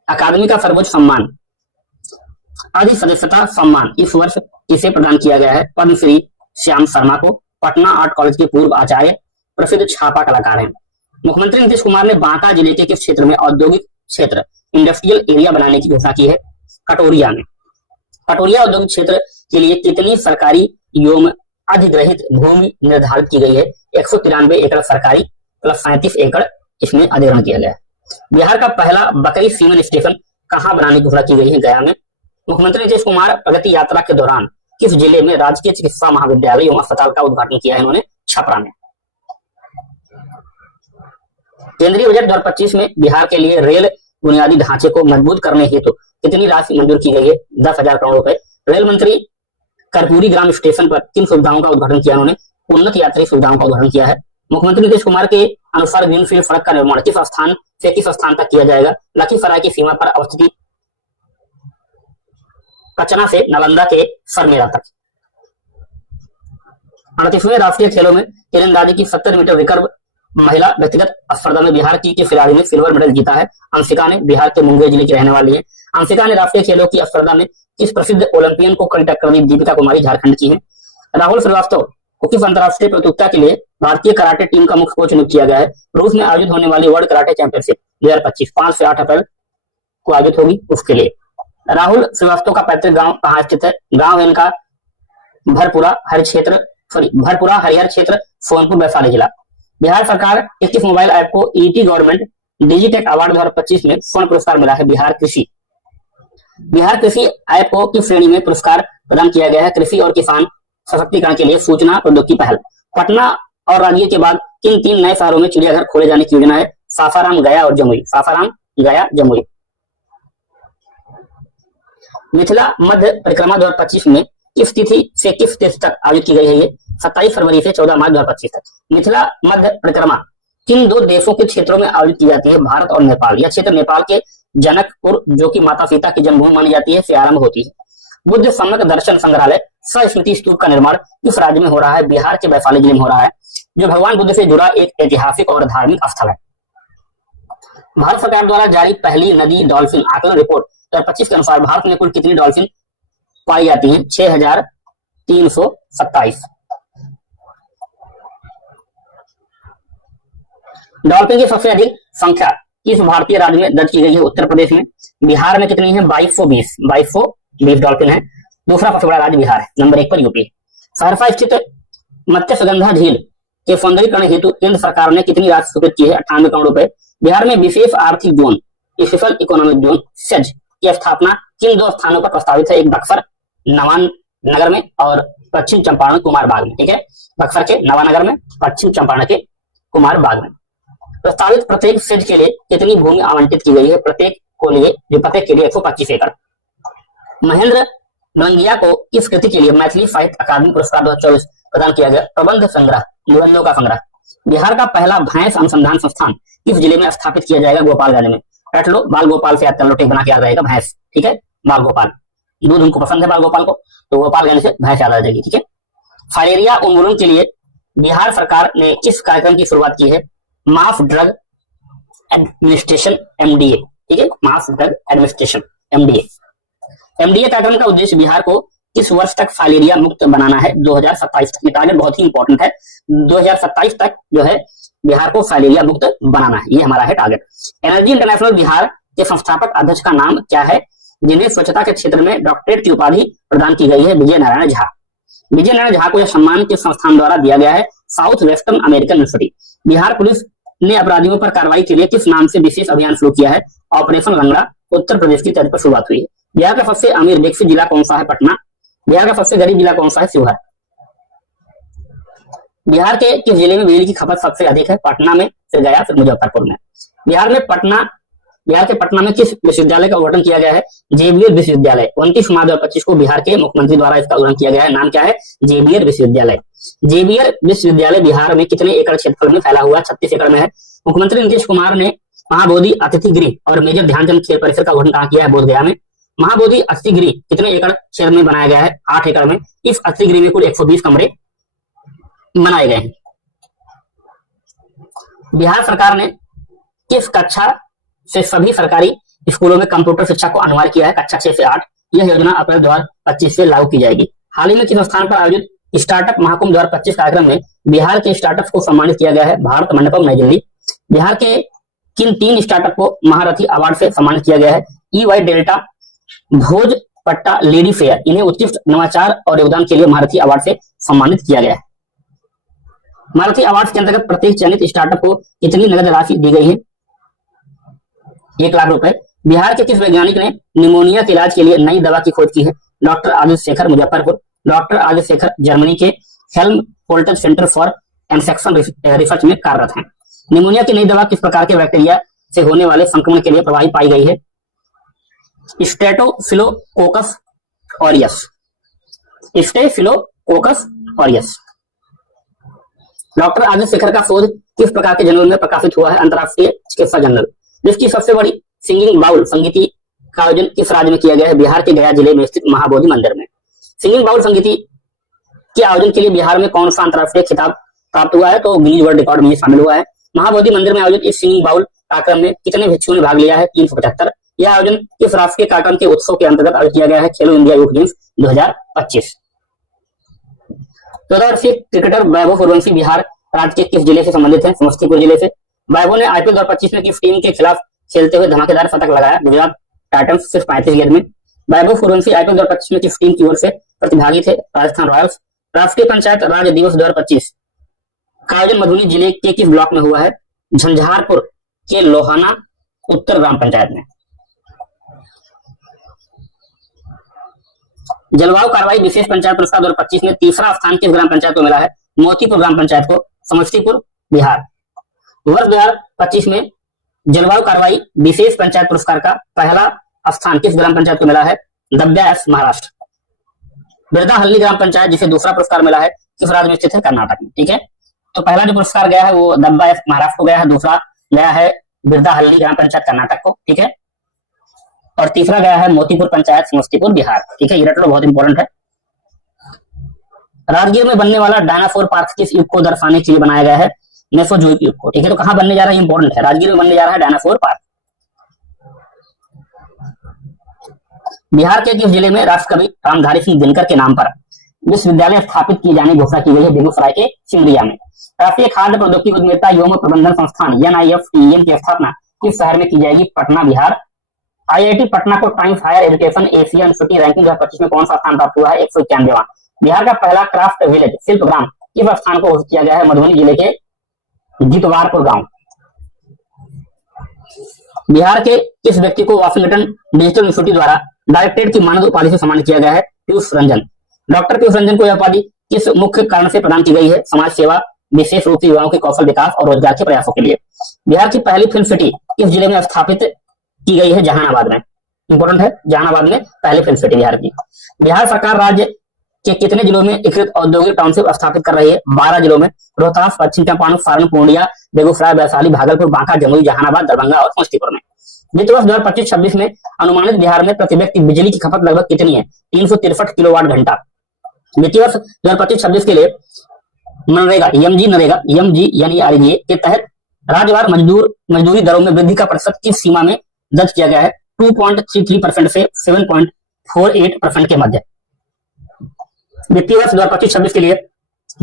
अकादमी का सर्वोच्च सम्मान अधिसदस्यता सम्मान इस वर्ष किसे प्रदान किया गया है? पद्मश्री श्याम शर्मा को। पटना आर्ट कॉलेज के पूर्व आचार्य प्रसिद्ध छापा कलाकार हैं। मुख्यमंत्री नीतीश कुमार ने बांका जिले के किस क्षेत्र में औद्योगिक क्षेत्र इंडस्ट्रियल एरिया बनाने की घोषणा की है? कटोरिया में। कटोरिया औद्योगिक क्षेत्र के लिए कितनी सरकारी एवं अधिग्रहित भूमि निर्धारित की गई है? 193 एकड़ सरकारी प्लस 37 एकड़ इसमें अधिग्रहण किया गया है। बिहार का पहला बकरी सीमेंट स्टेशन कहां बनाने की घोषणा की गई है? गया में। मुख्यमंत्री नीतीश कुमार प्रगति यात्रा के दौरान किस जिले में राजकीय चिकित्सा महाविद्यालय एवं अस्पताल का उद्घाटन किया है? इन्होंने छपरा में। केंद्रीय बजट 2025 में बिहार के लिए रेल बुनियादी ढांचे को मजबूत करने हेतु कितनी राशि मंजूर की गई है? 10,000 करोड़ रुपए। रेल मंत्री कर्पूरी ग्राम स्टेशन पर किन सुविधाओं का उद्घाटन किया? उन्होंने उन्नत यात्री सुविधाओं का उद्घाटन किया है। मुख्यमंत्री नीतीश कुमार के अनुसार ग्रीनफील्ड सड़क का निर्माण किस स्थान से किस स्थान तक किया जाएगा? लखीसराय की सीमा पर अवस्थित कचना से नालंदा के सरमेरा तक। 38वें राष्ट्रीय खेलों में तीरंदाजी की 70 मीटर रिकर्व महिला व्यक्तिगत स्पर्धा में बिहार की खिलाड़ी ने सिल्वर मेडल जीता है। अंशिका ने बिहार के मुंगेर जिले की रहने वाली है। अंशिका ने राष्ट्रीय खेलों की स्पर्धा में किस प्रसिद्ध ओलंपियन को कड़ी टक्कर दी? दीपिका कुमारी झारखंड की है। राहुल श्रीवास्तव को किस अंतर्राष्ट्रीय प्रतियोगिता के लिए भारतीय कराटे टीम का मुख्य कोच नियुक्त किया गया है? रूस में आयोजित होने वाली वर्ल्ड कराटे चैंपियनशिप 2025 5 से 8 अप्रैल को आयोजित होगी, उसके लिए। राहुल श्रीवास्तव का पैतृक गांव कहाँ स्थित है? गांव है इनका भरपुरा हरिहर क्षेत्र सोनपुर वैशाली जिला। बिहार सरकार 21 मोबाइल ऐप को ईटी गवर्नमेंट डिजिटेक अवार्ड 2025 में स्वर्ण पुरस्कार मिला है बिहार कृषि ऐप को की श्रेणी में पुरस्कार प्रदान किया गया है। कृषि और किसान सशक्तिकरण के लिए सूचना प्रौद्योगिकी पहल। पटना और राजगीर के बाद किन 3 नए शहरों में चिड़ियाघर खोले जाने की योजना है? सासाराम, गया और जमुई। सासाराम, गया, जमुई। मिथिला मध्य परिक्रमा 2025 में किस तिथि से किस तिथि तक आयोजित की गई है? ये 27 फरवरी से 14 मार्च 2025 तक। मिथिला मध्य परिक्रमा किन 2 देशों के क्षेत्रों में आयोजित की जाती है? भारत और नेपाल। यह क्षेत्र नेपाल के जनकपुर, जो कि माता सीता की जन्मभूमि मानी जाती है, से आरंभ होती है। बुद्ध सम्यक दर्शन संग्रहालय स्मृति स्तूप का निर्माण किस राज्य में हो रहा है? बिहार के वैशाली जिले में हो रहा है, जो भगवान बुद्ध से जुड़ा एक ऐतिहासिक और धार्मिक स्थल है। भारत सरकार द्वारा जारी पहली नदी डॉल्फिन आकलन रिपोर्ट 2025 के अनुसार भारत में कुल कितनी डॉल्फिन पाई जाती हैं? 6327। डॉल्फिन की सबसे अधिक संख्या किस भारतीय राज्य में दर्ज की गई है? उत्तर प्रदेश में। बिहार में कितनी है? 2220 डॉल्फिन है। दूसरा सबसे बड़ा राज्य बिहार है, नंबर 1 पर यूपी। सहरसा स्थित मत्स्यगंधा झील के सौंदर्यीकरण हेतु केंद्र सरकार ने कितनी राशि स्वीकृत की है? 98 करोड़ रुपए। बिहार में विशेष आर्थिक zone, special economic zone says की स्थापना किन 2 स्थानों पर प्रस्तावित है? एक बक्सर नवानगर में और पश्चिम चंपारण कुमारबाग में। ठीक है, बक्सर के नवानगर में, पश्चिम चंपारण के कुमारबाग में। प्रस्तावित प्रत्येक सेज के लिए कितनी भूमि आवंटित की गई है? प्रत्येक के लिए 125 एकड़। महेंद्र नंगिया को किस कृति के लिए मैथिली साहित्य अकादमी पुरस्कार 2024 प्रदान किया गया? प्रबंध संग्रह, निबंधों का संग्रह। बिहार का पहला भैंस अनुसंधान संस्थान किस जिले में स्थापित किया जाएगा? गोपालगंज में। रट लो, बाल गोपाल से याद कर लो, टेक बना के याद रहेगा भैंस। ठीक है, बाल गोपाल, दूध उनको पसंद है बाल गोपाल को, तो गोपालगंज से भैंस याद आ जाएगी। ठीक है, फाइलेरिया उन्मूलन के लिए बिहार सरकार ने किस कार्यक्रम की शुरुआत की है? Mass drug administration, MDA. ठीक है, mass drug administration, MDA. MDA कार्यक्रम का उद्देश्य बिहार को किस वर्ष तक फाइलेरिया मुक्त बनाना है? 2027 तक। ये टारगेट बहुत ही इंपॉर्टेंट है, 2027 तक जो है बिहार को फाइलेरिया मुक्त बनाना है, ये हमारा है टारगेट। एनर्जी इंटरनेशनल बिहार के संस्थापक अध्यक्ष का नाम क्या है, जिन्हें स्वच्छता के क्षेत्र में डॉक्टरेट की उपाधि प्रदान की गई है? विजय नारायण झा। विजय नारायण झा को यह सम्मान किस संस्थान द्वारा दिया गया है? South western American university. Bihar police ने अपराधियों पर कार्रवाई के लिए किस नाम से विशेष अभियान शुरू किया है? ऑपरेशन लंगड़ा। उत्तर प्रदेश की तर्ज पर शुरुआत हुई है। बिहार का सबसे अमीर विकसित जिला कौन सा है? पटना। बिहार का सबसे गरीब जिला कौन सा है? शिवहर। बिहार के किस जिले में बिजली की खपत सबसे अधिक है? पटना में, फिर गया, फिर मुजफ्फरपुर में। बिहार के पटना में किस विश्वविद्यालय का उद्घाटन किया गया है? जेबीयर विश्वविद्यालय। 29 मार्च 2025 को बिहार के मुख्यमंत्री द्वारा इसका उद्घाटन किया गया है। नाम क्या है? जेबीयर विश्वविद्यालय। जेबीयर विश्वविद्यालय बिहार में कितने एकड़ क्षेत्रफल में फैला हुआ है? 36 एकड़ में है। मुख्यमंत्री नीतीश कुमार ने महाबोधि अतिथि गृह और मेजर ध्यानचंद खेल परिसर का उद्घाटन कहाँ किया है? बोधगया में। महाबोधि अतिथि गृह कितने एकड़ क्षेत्र में बनाया गया है? 8 एकड़ में। इस अतिथि गृह में कुल 120 कमरे बनाए गए हैं। बिहार सरकार ने किस कक्षा से सभी सरकारी स्कूलों में कंप्यूटर शिक्षा को अनिवार्य किया है? कक्षा 6 से 8। यह योजना अप्रैल 2025 से लागू की जाएगी। हाल ही में किस स्थान पर आयोजित स्टार्टअप महाकुंभ 2025 कार्यक्रम में बिहार के स्टार्टअप को सम्मानित किया गया है? भारत मंडपम, नई दिल्ली। बिहार के किन 3 स्टार्टअप को महारथी अवार्ड से सम्मानित किया गया है? EY delta, Bhojpatta lady fair. इन्हें उत्कृष्ट नवाचार और योगदान के लिए महारथी अवार्ड से सम्मानित किया गया है। महारथी अवार्ड के अंतर्गत प्रत्येक चयनित स्टार्टअप को कितनी नगद राशि दी गई है? 1 लाख रुपए। बिहार के किस वैज्ञानिक ने निमोनिया के इलाज के लिए नई दवा की खोज की है? Doctor Aditya Shekhar, Muzaffarpur. Doctor Aditya Shekhar Germany के Helmholtz centre for infection research में कार्यरत हैं। निमोनिया की नई दवा किस प्रकार के बैक्टीरिया से होने वाले संक्रमण के लिए प्रभावी पाई गई है? Staphylococcus aureus. Staphylococcus aureus. Doctor Aditya Shekhar का शोध किस प्रकार के जर्नल में प्रकाशित हुआ है? अंतरराष्ट्रीय चिकित्सा जर्नल। विश्व की सबसे बड़ी सिंगिंग बाउल संगीति का आयोजन किस राज्य में किया गया है? बिहार के गया जिले में स्थित महाबोधि मंदिर में। सिंगिंग बाउल संगीति के आयोजन के लिए बिहार में कौन सा अंतरराष्ट्रीय खिताब प्राप्त हुआ है? तो गिनीज वर्ल्ड रिकॉर्ड में शामिल हुआ है। महाबोधि मंदिर में आयोजित इस सिंगिंग बाउल कार्यक्रम में कितने भिक्षुओं ने भाग लिया है? 375। यह आयोजन किस राष्ट्रीय कार्यक्रम के उत्सव के अंतर्गत आयोजित किया गया है? खेलो India youth games 2025। Cricketer Vaibhav Suryavanshi Bihar राज्य के किस जिले से संबंधित है? समस्तीपुर जिले से। वैभव ने IPL 2025 में किस टीम के खिलाफ खेलते हुए धमाकेदार शतक लगाया? गुजरात टाइटंस, सिर्फ 35 गेंद में। वैभव सूर्यवंशी IPL 2025 में किस टीम की ओर से प्रतिभागी थे? राजस्थान रॉयल्स। राष्ट्रीय पंचायत राज दिवस 2025 का आयोजन मधुबनी जिले के किस ब्लॉक में हुआ है? झंझारपुर के लोहाना उत्तर ग्राम पंचायत में। जलवायु कार्रवाई विशेष पंचायत पुरस्कार 2025 में तीसरा स्थान किस ग्राम पंचायत को मिला है? मोतीपुर ग्राम पंचायत को, समस्तीपुर, बिहार। वर्ष 2025 में जलवायु कार्रवाई विशेष पंचायत पुरस्कार का पहला स्थान किस ग्राम पंचायत को मिला है? दब्या एस, महाराष्ट्र। बिरदाहल्ली ग्राम पंचायत जिसे दूसरा पुरस्कार मिला है किस राज्य में स्थित है? कर्नाटक में। ठीक है, तो पहला जो पुरस्कार गया है वो दब्या एस महाराष्ट्र को गया है, दूसरा गया है बिरदाहल्ली ग्राम पंचायत कर्नाटक को। ठीक है, और तीसरा गया है मोतीपुर पंचायत समस्तीपुर बिहार। ठीक है, ये रट लो, बहुत इंपॉर्टेंट है। राजगीर में बनने वाला डायनासोर पार्क किस युग को दर्शाने के लिए बनाया गया है? मेसोजोइक युग को। ठीक है, तो कहां बनने जा रहा है? इंपॉर्टेंट है, राजगीर में बनने जा रहा है डायनासोर पार्क। बिहार के किस जिले में राष्ट्रकवि रामधारी सिंह दिनकर के नाम पर विश्वविद्यालय स्थापित किए जाने की घोषणा की गई है? बेगूसराय के सिमरिया में। राष्ट्रीय खाद्य प्रौद्योगिकी उद्यमिता एवं प्रबंधन संस्थान NIFTEM की स्थापना किस शहर में की जाएगी? पटना, बिहार। IIT पटना को Times Higher Education Asia University ranking 2025 में कौन सा स्थान प्राप्त हुआ है? 191वां। बिहार का पहला क्राफ्ट विलेज शिल्प ग्राम किस स्थान को घोषित किया गया है? मधुबनी जिले के जितवारपुर गांव। बिहार के किस व्यक्ति को वाशिंगटन डिजिटल यूनिवर्सिटी द्वारा डायरेक्टरेट की मानद उपाधि से सम्मानित किया गया है? पीयूष रंजन। डॉक्टर पीयूष रंजन को यह उपाधि किस मुख्य कारण से प्रदान की गई है? समाज सेवा, विशेष रूप से युवाओं के कौशल विकास और रोजगार के प्रयासों के लिए। बिहार की पहली फिल्म सिटी किस जिले में स्थापित की गई है? जहानाबाद में। इंपॉर्टेंट है, जहानाबाद में पहली फिल्म सिटी बिहार की। बिहार सरकार राज्य के कितने जिलों में एकीकृत औद्योगिक टाउनशिप स्थापित कर रही है? 12 जिलों में, रोहतास, पश्चिम चंपारण, सारण, पूर्णिया, बेगूसराय, वैशाली, भागलपुर, बांका, जमुई, जहानाबाद, दरभंगा और समस्तीपुर में। वित्त वर्ष 2025-26 में अनुमानित बिहार में प्रति व्यक्ति बिजली की खपत लगभग कितनी है? 363 किलोवाट घंटा। वित्तीय वर्ष 2025-26 के लिए मनरेगा MG के तहत राज्यवार मजदूरी दरों में वृद्धि का प्रतिशत किस सीमा में दर्ज किया गया है? 2.33% से 7.48% के मध्य। वित्तीय वर्ष 2025-26 के लिए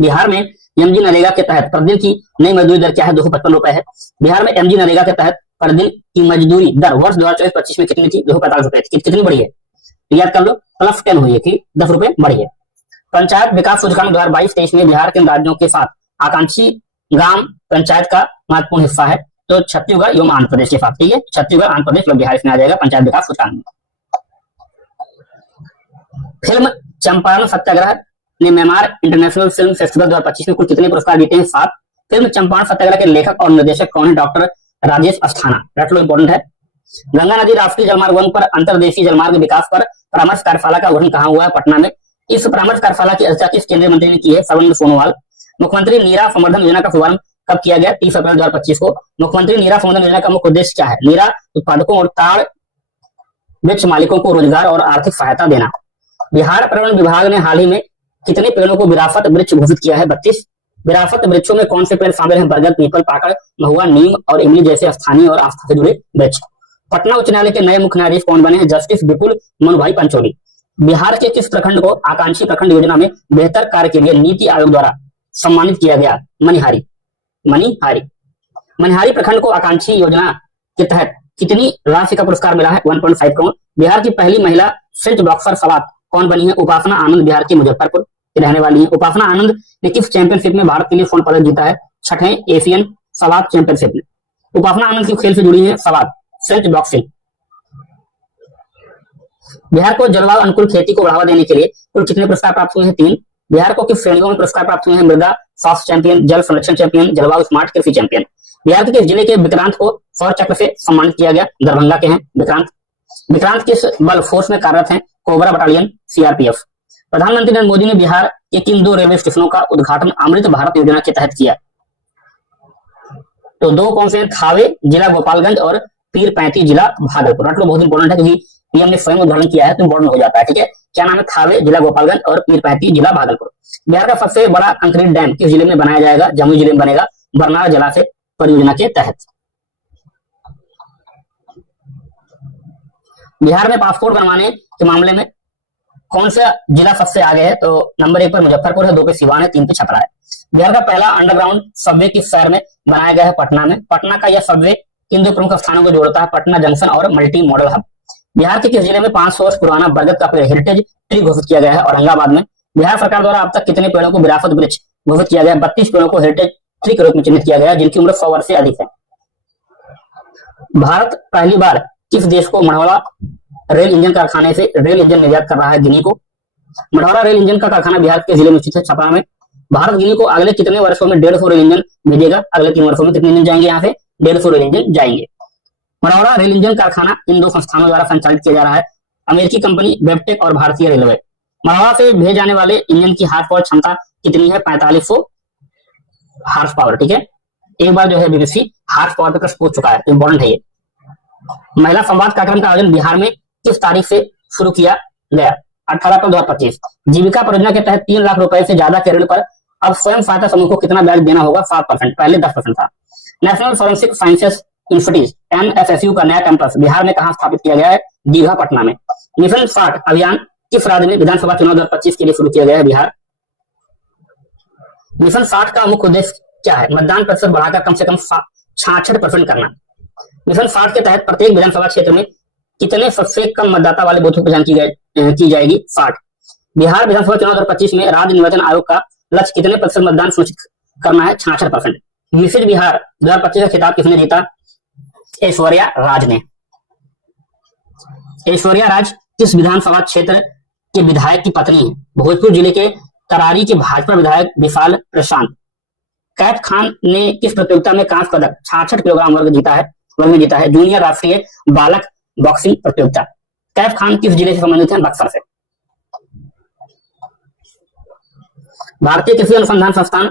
बिहार में MG नरेगा के तहत प्रतिदिन की नई मजदूरी दर क्या है? 255 रुपए है। बिहार में MG नरेगा के तहत प्रतिदिन की मजदूरी दर वर्ष 2024-25 में कितनी थी? 245 रुपए थी। कितनी बढ़ी है? याद कर लो, +10 हुई है कि 10 रुपए बढ़ी है। पंचायत विकास सूचकांक 2022-23 में बिहार के राज्यों के साथ आकांक्षी ग्राम पंचायत का महत्वपूर्ण हिस्सा है, तो छत्तीसगढ़ एवं आंध्र प्रदेश के साथ। ठीक है, छत्तीसगढ़, आंध्र प्रदेश और बिहार इसमें आ जाएगा पंचायत विकास सूचकांक में। फिल्म चंपारण सत्याग्रह ने म्यांमार इंटरनेशनल फिल्म फेस्टिवल 2025 में कुल कितने पुरस्कार जीते हैं? 7। फिल्म चंपारण सत्याग्रह के लेखक और निर्देशक कौन है? डॉक्टर राजेश अस्थाना। रट लो, इंपॉर्टेंट है। गंगा नदी राष्ट्रीय जलमार्ग 1 पर अंतर्देशीय जलमार्ग विकास पर परामर्श कार्यशाला का उद्घाटन कहां हुआ है? पटना में। इस परामर्श कार्यशाला की अध्यक्षता किस केंद्रीय मंत्री ने की है? सर्बानंद सोनोवाल। मुख्यमंत्री नीरा संवर्धन योजना का शुभारंभ कब किया गया? 30 अप्रैल 2025 को। मुख्यमंत्री नीरा संवर्धन योजना का मुख्य उद्देश्य क्या है? नीरा उत्पादकों और ताड़ वृक्ष मालिकों को रोजगार और आर्थिक सहायता देना। बिहार पर्यावरण विभाग ने हाल ही में कितने पेड़ों को विरासत वृक्ष घोषित किया है? 32। विरासत वृक्षों में कौन से पेड़ शामिल हैं? बरगद, पीपल, पाकड़, महुआ, नीम और इमली जैसे स्थानीय और आस्था से जुड़े वृक्ष। पटना उच्च न्यायालय के नए मुख्य न्यायाधीश कौन बने हैं? जस्टिस विपुल मनुभाई पंचोली। बिहार के किस प्रखंड को आकांक्षी प्रखंड योजना में बेहतर कार्य के लिए नीति आयोग द्वारा सम्मानित किया गया? मनिहारी। मनिहारी प्रखंड को आकांक्षी योजना के तहत कितनी राशि का पुरस्कार मिला है? 1.5 करोड़। बिहार की पहली महिला फ्रेंच बॉक्सर सवात कौन बनी है? उपासना आनंद। बिहार के मुजफ्फरपुर की रहने वाली है। उपासना आनंद ने किस चैंपियनशिप में भारत के लिए स्वर्ण पदक जीता है? 6ठे एशियन सवात चैंपियनशिप में। उपासना आनंद किस खेल से जुड़ी है? Swat, French boxing. बिहार को जलवायु अनुकूल खेती को बढ़ावा देने के लिए कुल कितने पुरस्कार प्राप्त हुए हैं? 3। बिहार को किस श्रेणियों में पुरस्कार प्राप्त हुए हैं? मृदा स्वास्थ्य चैंपियन, जल संरक्षण चैंपियन, जलवायु स्मार्ट कृषि चैंपियन। बिहार के किस जिले के विक्रांत को सौर चक्र से सम्मानित किया गया? दरभंगा के हैं विक्रांत। विक्रांत किस बल फोर्स में कार्यरत हैं? Cobra battalion, CRPF। प्रधानमंत्री नरेंद्र मोदी ने बिहार के किन 2 रेलवे स्टेशनों का उद्घाटन अमृत भारत योजना के तहत किया? तो 2 कौन से हैं? थावे जिला गोपालगंज और पीरपैंती जिला भागलपुर। रट लो, बहुत इंपॉर्टेंट है क्योंकि पीएम ने स्वयं उद्घाटन किया है तो इंपॉर्टेंट हो जाता है। ठीक है, क्या नाम है? थावे जिला गोपालगंज और पीरपैंती जिला भागलपुर। बिहार का सबसे बड़ा कंक्रीट डैम किस जिले में बनाया जाएगा? जमुई जिले में बनेगा, बरनाला जलाशय परियोजना के तहत। बिहार में पासपोर्ट बनवाने के मामले में कौन सा जिला सबसे आगे है? तो नंबर 1 पर मुजफ्फरपुर है, 2 पे सिवान है, 3 पे छपरा है। बिहार का पहला अंडरग्राउंड सबवे किस शहर में बनाया गया है? पटना में। पटना का यह सबवे किन 2 प्रमुख स्थानों को जोड़ता है? पटना जंक्शन और मल्टी मॉडल हब। बिहार के किस जिले में 500 वर्ष पुराना बरगद का पेड़ हेरिटेज ट्री घोषित किया गया है? औरंगाबाद में। बिहार सरकार द्वारा अब तक कितने पेड़ों को विरासत वृक्ष घोषित किया गया? 32 पेड़ों को हेरिटेज ट्री के रूप में चिन्हित किया गया जिनकी उम्र 100 वर्ष से अधिक है। भारत पहली बार किस देश को मढ़ौरा रेल इंजन कारखाने से रेल इंजन निर्यात कर रहा है? गिनी को। मढ़ौरा रेल इंजन का कारखाना बिहार के जिले में स्थित है, छपरा में। भारत गिनी को अगले कितने वर्षों में 150 रेल इंजन भेजेगा? अगले 3 वर्षों में कितने इंजन जाएंगे यहाँ से? 150 रेल इंजन जाएंगे। मढ़ौरा रेल इंजन कारखाना इन 2 संस्थानों द्वारा संचालित किया जा रहा है, अमेरिकी कंपनी वेबटेक और भारतीय रेलवे। मढ़ौरा से भेजे जाने वाले इंजन की हार्स पावर क्षमता कितनी है? 4500 हार्स पावर। ठीक है, एक बार जो है बीबीसी हार्स पावर पे प्रश्न पूछ चुका है, इंपॉर्टेंट है ये। महिला संवाद कार्यक्रम का आयोजन बिहार में किस तारीख से शुरू किया गया? 18 अप्रैल 2025। जीविका परियोजना के तहत 3 लाख रुपए से ज्यादा के ऋण पर अब स्वयं सहायता समूह को कितना ब्याज देना होगा? 7%, पहले 10% था। National forensic sciences institute NFSU का नया कैंपस बिहार में कहां स्थापित किया गया है? दीघा, पटना में। मिशन 60 अभियान किस राज्य में विधानसभा चुनाव 2025 के लिए शुरू किया गया है? बिहार। मिशन 60 का मुख्य उद्देश्य क्या है? मतदान प्रतिशत बढ़ाकर कम से कम 66% करना। मिशन 60 के तहत प्रत्येक विधानसभा क्षेत्र में कितने सबसे कम मतदाता वाले बूथों की पहचान की जाएगी? 60। बिहार विधानसभा चुनाव 2025 में राज्य निर्वाचन आयोग का लक्ष्य कितने प्रतिशत मतदान सुनिश्चित करना है? 66%। विकसित बिहार 2025 का खिताब किसने जीता? ऐश्वर्या राज ने। ऐश्वर्या राज किस विधानसभा क्षेत्र के विधायक की पत्नी है? भोजपुर जिले के तरारी के भाजपा विधायक विशाल प्रशांत। कैफ खान ने किस प्रतियोगिता में कांस्य पदक 66 किलोग्राम वर्ग में जीता है? जूनियर राष्ट्रीय बालक बॉक्सिंग प्रतियोगिता। कैफ खान किस जिले से संबंधित है? बक्सर से। भारतीय कृषि अनुसंधान संस्थान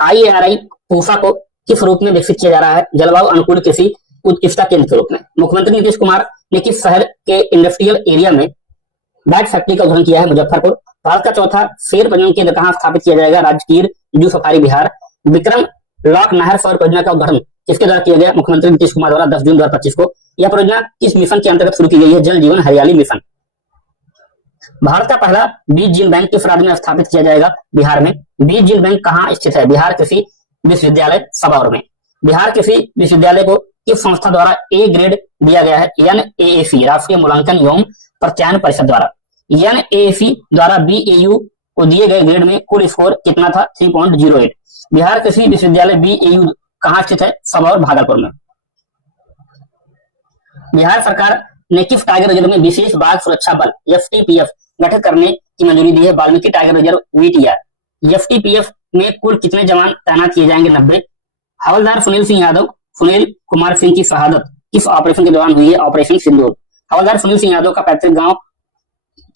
IARI पूसा को किस रूप में विकसित किया जा रहा है? जलवायु अनुकूल कृषि उत्कृष्टता केंद्र के रूप में। मुख्यमंत्री नीतीश कुमार ने किस शहर के इंडस्ट्रियल एरिया में बैट फैक्ट्री का उद्घाटन किया है? मुजफ्फरपुर। भारत का चौथा शेर प्रजनन केंद्र कहां स्थापित किया जाएगा? Rajgir zoo safari, Bihar. Vikram lock नहर सौर परियोजना का उद्घाटन किसके द्वारा किया गया? मुख्यमंत्री नीतीश कुमार द्वारा 10 जून 2025 को। यह परियोजना किस मिशन के अंतर्गत शुरू की गई है? जल जीवन हरियाली मिशन। भारत का पहला बीज जीन बैंक किस राज्य में स्थापित किया जाएगा? बिहार में। बीज जीन बैंक कहाँ स्थित है? बिहार कृषि विश्वविद्यालय सबौर में। बिहार कृषि विश्वविद्यालय को किस संस्था द्वारा ए ग्रेड दिया गया है? NAAC राष्ट्रीय मूल्यांकन एवं प्रत्यायन परिषद द्वारा। NAAC द्वारा BAU को दिए गए ग्रेड में कुल स्कोर कितना था? 3.08। बिहार कृषि विश्वविद्यालय BAU कहाँ स्थित है? सबौर, भागलपुर में। बिहार सरकार ने किस टाइगर रिजर्व में विशेष बाघ सुरक्षा बल FTPF गठित करने की मंजूरी दी है? Valmiki tiger reserve VTR। FTPF में कुल कितने जवान तैनात किए जाएंगे? 90। हवलदार सुनील कुमार सिंह की शहादत किस ऑपरेशन के दौरान हुई है? ऑपरेशन सिंदूर। हवलदार सुनील सिंह यादव का पैतृक गांव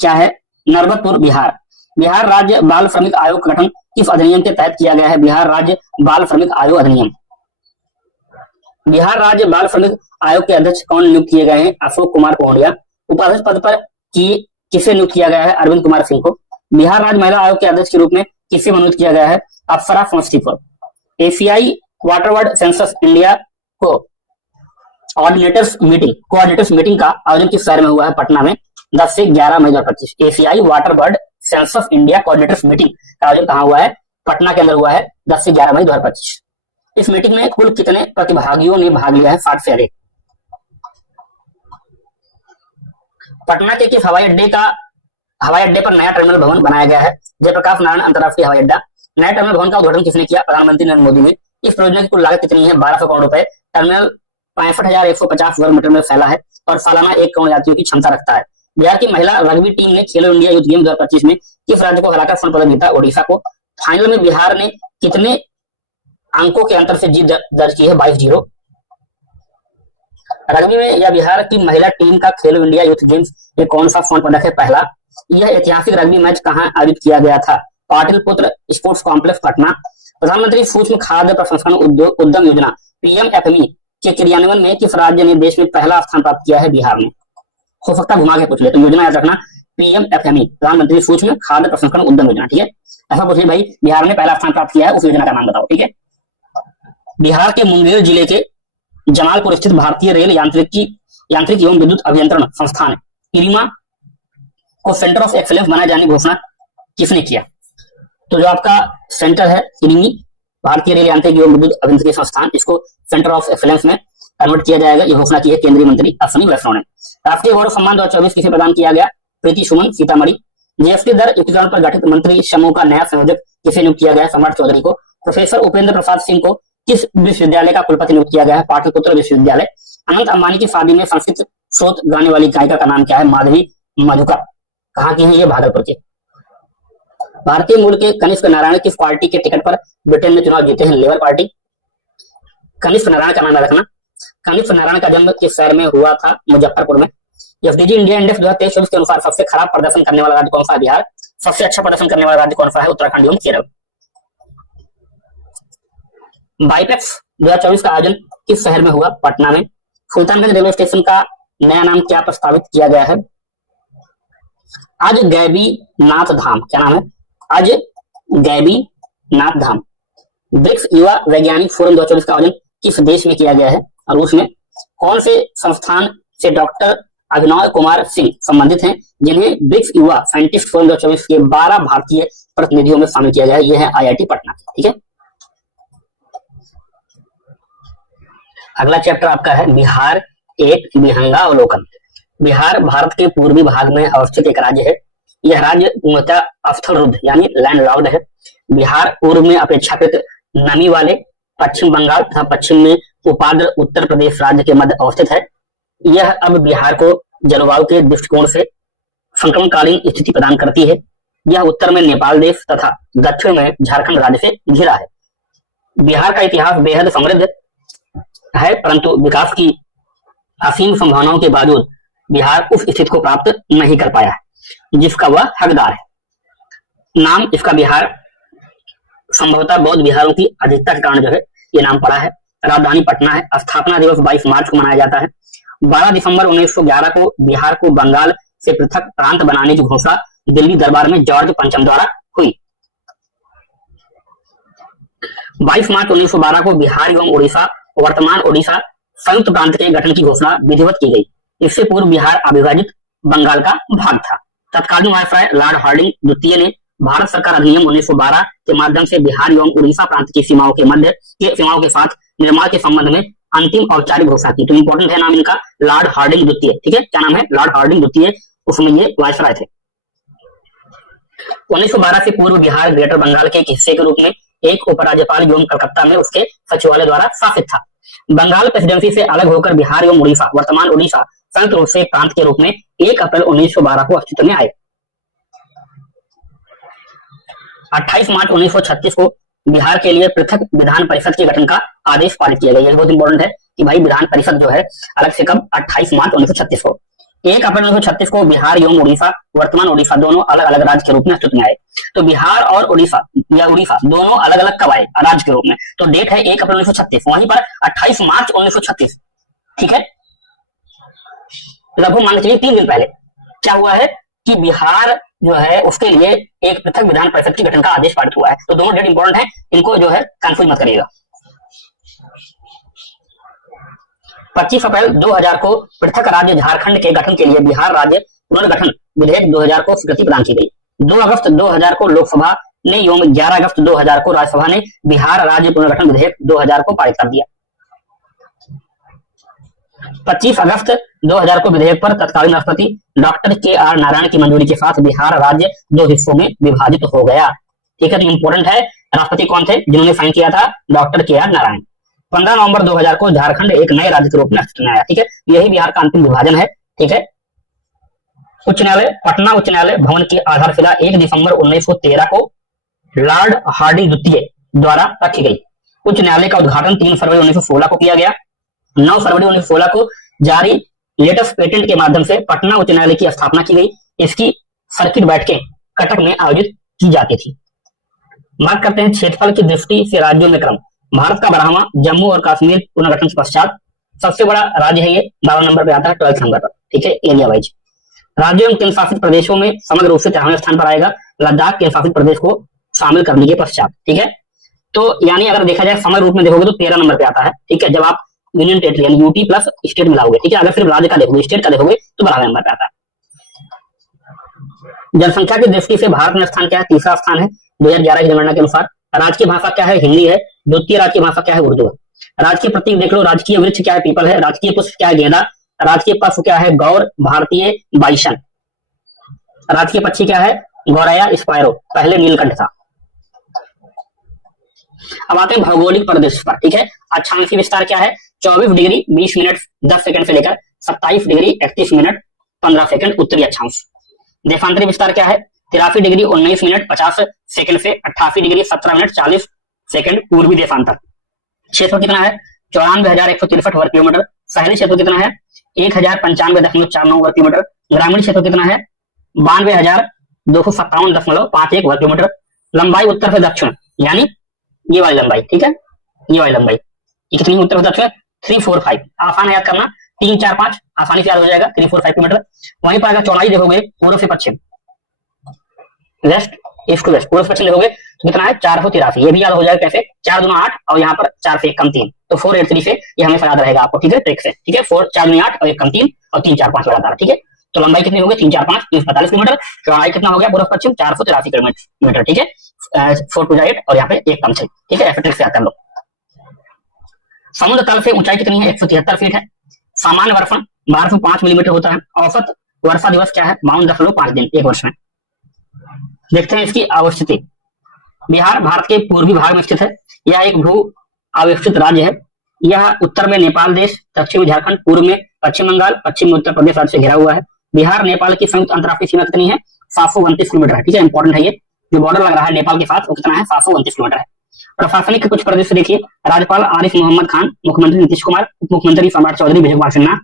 क्या है? नरबतपुर, बिहार। बिहार राज्य बाल श्रमिक आयोग का गठन किस अधिनियम के तहत किया गया है? बिहार राज्य बाल श्रमिक आयोग अधिनियम। बिहार राज्य बाल श्रमिक आयोग के अध्यक्ष कौन नियुक्त किए गए हैं? अशोक कुमार पौंडिया। उपाध्यक्ष पद पर किसे नियुक्त किया गया है? अरविंद कुमार सिंह को। बिहार राज्य महिला आयोग के अध्यक्ष के रूप में किसे मनोनीत किया गया है? अप्सरा समस्तीपुर। एशियाई वाटरवर्ड सेंसस इंडिया को कोऑर्डिनेटर्स मीटिंग का आयोजन किस शहर में हुआ है? पटना में, 10 से 11 मई 2025। एशियाई वाटरवर्ड सेंसस इंडिया कोऑर्डिनेटर्स मीटिंग का आयोजन कहां हुआ है? पटना के अंदर हुआ है, 10 से 11 मई 2025। इस मीटिंग में कुल कितने प्रतिभागियों ने भाग लिया है? 60 से अधिक। पटना के किस हवाई अड्डे पर नया टर्मिनल भवन बनाया गया है? जयप्रकाश नारायण अंतरराष्ट्रीय हवाई अड्डा। नए टर्मिनल भवन का उद्घाटन किसने किया? प्रधानमंत्री नरेंद्र मोदी ने। इस परियोजना की कुल लागत कितनी है? 1200 करोड़ रुपए। टर्मिनल 65,150 वर्ग मीटर में फैला है और सालाना 1 करोड़ यात्रियों की क्षमता रखता है। बिहार की महिला रग्बी टीम ने खेलो इंडिया यूथ गेम 2025 में किस राज्य को हराकर स्वर्ण पदक जीता? ओडिशा को। फाइनल में बिहार ने कितने अंकों के अंतर से जीत दर्ज की है? 22-0। रग्बी में यह बिहार की महिला टीम का खेलो इंडिया यूथ गेम्स में कौन सा स्वर्ण पदक है? पहला। यह ऐतिहासिक रग्बी मैच कहां आयोजित किया गया था? Pataliputra sports complex, Patna. प्रधानमंत्री सूक्ष्म खाद्य प्रसंस्करण उद्यम योजना PMFME के क्रियान्वयन में किस राज्य ने देश में पहला स्थान प्राप्त किया है? बिहार में। हो सकता घुमा के पूछ ले, तो योजना याद रखना PMFME, प्रधानमंत्री सूक्ष्म खाद्य प्रसंस्करण उद्यम योजना। ठीक है, ऐसा पूछिए भाई बिहार ने पहला स्थान प्राप्त किया है, उस योजना का नाम बताओ। ठीक है, बिहार के मुंगेर जिले के जमालपुर स्थित भारतीय रेल यांत्रिक एवं विद्युत अभियंत्रण संस्थान इरिमा को सेंटर ऑफ एक्सीलेंस बनाए जाने की घोषणा किसने किया? तो जो आपका सेंटर है इरिमी, भारतीय रेल यांत्रिक एवं विद्युत अभियंत्रण संस्थान, इसको सेंटर ऑफ एक्सीलेंस में कन्वर्ट किया जाएगा। यह घोषणा की है केंद्रीय मंत्री अश्विनी वैष्णव ने। राष्ट्रीय गौरव सम्मान 2024 किसे प्रदान किया गया? प्रीति सुमन, सीतामढ़ी। जीएसटी दर युक्तिकरण पर गठित मंत्री समूह का नया संयोजक किसे नियुक्त किया गया? सम्राट चौधरी को। प्रोफेसर उपेंद्र प्रसाद सिंह को किस विश्वविद्यालय का कुलपति नियुक्त किया गया है? पाटलिपुत्र विश्वविद्यालय। अनंत अंबानी की शादी में संस्कृत स्रोत गाने वाली गायिका का नाम क्या है? माधवी मधुकर। कहाँ की है ये? भागलपुर के। भारतीय मूल के कनिष्क नारायण किस पार्टी के टिकट पर ब्रिटेन में चुनाव जीते हैं? Labour party. कनिष्क नारायण का नाम याद रखना। कनिष्क नारायण का जन्म किस शहर में हुआ था? मुजफ्फरपुर में। एफडीजी इंडिया इंडेक्स 2023 के अनुसार सबसे खराब प्रदर्शन करने वाला राज्य कौन सा है? बिहार। सबसे अच्छा प्रदर्शन करने वाला राज्य कौन सा है? उत्तराखंड एवं केरल। बाइपेक्स 2024 का आयोजन किस शहर में हुआ? पटना में। सुल्तानगंज रेलवे स्टेशन का नया नाम क्या प्रस्तावित किया गया है? आज गैबी नाथ धाम। क्या नाम है? आज गैबी नाथ धाम। ब्रिक्स युवा वैज्ञानिक फोरम 2024 का आयोजन किस देश में किया गया है? रूस में। कौन से संस्थान से डॉक्टर अभिनव कुमार सिंह संबंधित हैं जिन्हें ब्रिक्स युवा साइंटिस्ट फोरम 2024 के 12 भारतीय प्रतिनिधियों में शामिल किया गया है? यह है आईआईटी पटना। ठीक है, अगला चैप्टर आपका है बिहार एक विहंगा अवलोकन। बिहार भारत के पूर्वी भाग में अवस्थित एक राज्य है। यह राज्य पूर्णतः अस्थल रुद्ध यानी लैंड लॉक्ड है। बिहार पूर्व में अपेक्षाकृत नमी वाले, पश्चिम बंगाल तथा पश्चिम में उपाद्र उत्तर प्रदेश राज्य के मध्य अवस्थित है। यह अब बिहार को जलवायु के दृष्टिकोण से संक्रमणकालीन स्थिति प्रदान करती है। यह उत्तर में नेपाल देश तथा दक्षिण में झारखंड राज्य से घिरा है। बिहार का इतिहास बेहद समृद्ध है, परंतु विकास की असीम संभावनाओं के बावजूद बिहार उस स्थिति को प्राप्त नहीं कर पाया है जिसका वह हकदार है। नाम इसका बिहार संभवतः बौद्ध बिहारों की अधिकता के कारण जो है ये नाम पड़ा है। राजधानी पटना है। स्थापना दिवस 22 मार्च को मनाया जाता है। 12 दिसंबर 1911 को बिहार को बंगाल से पृथक प्रांत बनाने की घोषणा दिल्ली दरबार में जॉर्ज पंचम द्वारा हुई। 22 मार्च 1912 को बिहार एवं उड़ीसा, वर्तमान उड़ीसा संयुक्त प्रांत के गठन की घोषणा विधिवत की गई। इससे पूर्व बिहार अविभाजित बंगाल का भाग था। तत्कालीन वायसराय लॉर्ड हार्डिंग द्वितीय ने भारत सरकार अधिनियम 1912 के माध्यम से बिहार एवं उड़ीसा प्रांत की सीमाओं के साथ निर्माण के संबंध में अंतिम औपचारिक घोषणा की। तो इंपॉर्टेंट है नाम इनका, लॉर्ड हार्डिंग द्वितीय। ठीक है, क्या नाम है? लॉर्ड हार्डिंग द्वितीय, उसमें ये वायसराय थे। 1912 से पूर्व बिहार ग्रेटर बंगाल के एक हिस्से के रूप में एक उपराज्यपाल एवं कलकत्ता में उसके सचिवालय द्वारा शासित था। बंगाल प्रेसिडेंसी से अलग होकर बिहार एवं उड़ीसा, वर्तमान उड़ीसा, संयुक्त रूप से एक प्रांत के रूप में 1 अप्रैल 1912 को अस्तित्व में आए। 28 मार्च 1936 को बिहार के लिए पृथक विधान परिषद के गठन का आदेश पारित किया गया। यह बहुत इंपॉर्टेंट है कि भाई विधान परिषद जो है अलग से कब? 28 मार्च 1936 को। 1 अप्रैल 1936 को बिहार एवं उड़ीसा, वर्तमान उड़ीसा दोनों अलग अलग राज्य के रूप में अस्तित्व में आए। तो बिहार और उड़ीसा या उड़ीसा दोनों अलग अलग कब आए? राज्य के रूप में। तो डेट है 1 अप्रैल 1936, वहीं पर 28 मार्च 1936। ठीक है, लगभग मान के चलिए 3 दिन पहले क्या हुआ है कि बिहार जो है उसके लिए एक पृथक विधान परिषद की गठन का आदेश पारित हुआ है। तो दोनों डेट इंपॉर्टेंट है, इनको जो है कंफ्यूज मत करिएगा। 25 अप्रैल 2000 को पृथक राज्य झारखंड के गठन के लिए बिहार राज्य पुनर्गठन विधेयक 2000 को स्वीकृति प्रदान की गई। 2 अगस्त 2000 को लोकसभा ने एवं 11 अगस्त 2000 को राज्यसभा ने बिहार राज्य पुनर्गठन विधेयक 2000 को पारित कर दिया। 25 अगस्त 2000 को विधेयक पर तत्कालीन राष्ट्रपति डॉक्टर के.आर. नारायण की मंजूरी के साथ बिहार राज्य 2 हिस्सों में विभाजित हो गया। ठीक है, तो इंपॉर्टेंट है राष्ट्रपति कौन थे जिन्होंने साइन किया था? Doctor KR. नारायण। 15 नवंबर 2000 को झारखंड एक नए राज्य के रूप में अस्तित्व में आया। ठीक है, यही बिहार का अंतिम विभाजन है। ठीक है, उच्च न्यायालय पटना उच्च न्यायालय भवन की आधारशिला 1 दिसंबर 1913 को लॉर्ड हार्डिंग द्वितीय द्वारा रखी गई। उच्च न्यायालय का उद्घाटन 3 फरवरी 1916 को किया गया। 9 फरवरी 1916 को जारी लेटेस्ट पेटेंट के माध्यम से पटना उच्च न्यायालय की स्थापना की गई। इसकी सर्किट बैठकें कटक में आयोजित की जाती थी। बात करते हैं क्षेत्रफल की दृष्टि से राज्यों में क्रम। भारत का 12वां जम्मू और कश्मीर पुनर्गठन के पश्चात सबसे बड़ा राज्य है। ये 12 नंबर पे आता है, 12 नंबर पर। ठीक है, एरिया वाइज राज्यों एवं केंद्र शासित प्रदेशों में समग्र रूप से 13वें स्थान पर आएगा, लद्दाख केंद्र शासित प्रदेश को शामिल करने के पश्चात। ठीक है, तो यानी अगर देखा जाए समग्र रूप में देखोगे तो 13 नंबर पे आता है। ठीक है, जब आप यूनियन टेरिटरी यानी यूटी प्लस स्टेट मिलाओगे। ठीक है, अगर सिर्फ राज्य का देखोगे, स्टेट का देखोगे तो 12वें नंबर पे आता है। जनसंख्या की दृष्टि से भारत में स्थान क्या है? तीसरा स्थान है 2011 की जनगणना के अनुसार। राजकीय भाषा क्या है? हिंदी है। द्वितीय राजकीय भाषा क्या है? उर्दू है। राजकीय प्रतीक देख लो, राजकीय वृक्ष क्या है? पीपल है। राजकीय पुष्प क्या है? गेंदा। राजकीय पशु क्या है? गौर, भारतीय बाइसन। राजकीय पक्षी क्या है? गौरैया स्पायरो, पहले नीलकंठ था। अब आते हैं भौगोलिक प्रदेश पर। ठीक है, अक्षांशीय विस्तार क्या है? 24 डिग्री 20 मिनट 10 सेकंड से लेकर 27 डिग्री 31 मिनट 15 सेकंड उत्तरी अक्षांश। देशांतरी विस्तार क्या है? 83 डिग्री 19 मिनट 50 सेकंड से 88 डिग्री 17 मिनट 40 सेकंड पूर्वी देशांतर। क्षेत्र कितना है? 94,163 वर्ग किलोमीटर। शहरी क्षेत्र कितना है? 1095.49 वर्ग किलोमीटर। ग्रामीण क्षेत्र कितना है? 92,257.51 वर्ग किलोमीटर। लंबाई उत्तर से दक्षिण यानी ये वाली लंबाई, ठीक है, ये वाली लंबाई ये कितनी उत्तर से दक्षिण? 345। आसान है याद करना, 3 4 5 आसानी से याद हो जाएगा, 345 किलोमीटर। वहीं पर अगर चौड़ाई देखोगे पूर्व से पश्चिम, वेस्ट ईस्ट टू वेस्ट, पूर्व से पश्चिम देखोगे तो कितना है? 483। ये भी याद हो जाएगा कैसे? 4 दूना 8 और यहाँ पर 4 से 1 कम 3, तो 483 से ये हमेशा याद रहेगा आपको, ठीक है, ट्रिक से, ठीक है। 4 दूना 8 और 1 कम 3 और 3 4 5 लगातार, ठीक है। तो लंबाई कितनी होगी? 3 4 5 345 किलोमीटर। चौड़ाई कितना हो गया पूर्व पश्चिम? 483 किलोमीटर, ठीक है। 4 2 8 और यहाँ पे 1 कम 6, ठीक है, ट्रिक से याद कर लो। समुद्र तल से ऊंचाई कितनी है? 173 फीट है। सामान्य वर्षण 1205 मिलीमीटर होता है। औसत वर्षा दिवस क्या है? 52.5 दिन एक वर्ष में। देखते हैं इसकी अवस्थिति। बिहार भारत के पूर्वी भाग में स्थित है। यह एक भू अवस्थित राज्य है। यह उत्तर में नेपाल देश, दक्षिण में झारखंड, पूर्व में पश्चिम बंगाल, पश्चिम में उत्तर प्रदेश राज्य से घिरा हुआ है। बिहार नेपाल की संयुक्त अंतर्राष्ट्रीय सीमा कितनी है? 729 किलोमीटर है, ठीक है, इंपॉर्टेंट है ये। जो बॉर्डर लग रहा है नेपाल के साथ वो कितना है? 729 किलोमीटर है। प्रशासनिक कुछ प्रदेश देखिए। राज्यपाल आरिफ मोहम्मद खान, मुख्यमंत्री नीतीश कुमार, उप मुख्यमंत्री सम्राट चौधरी विजय कुमार सिन्हा।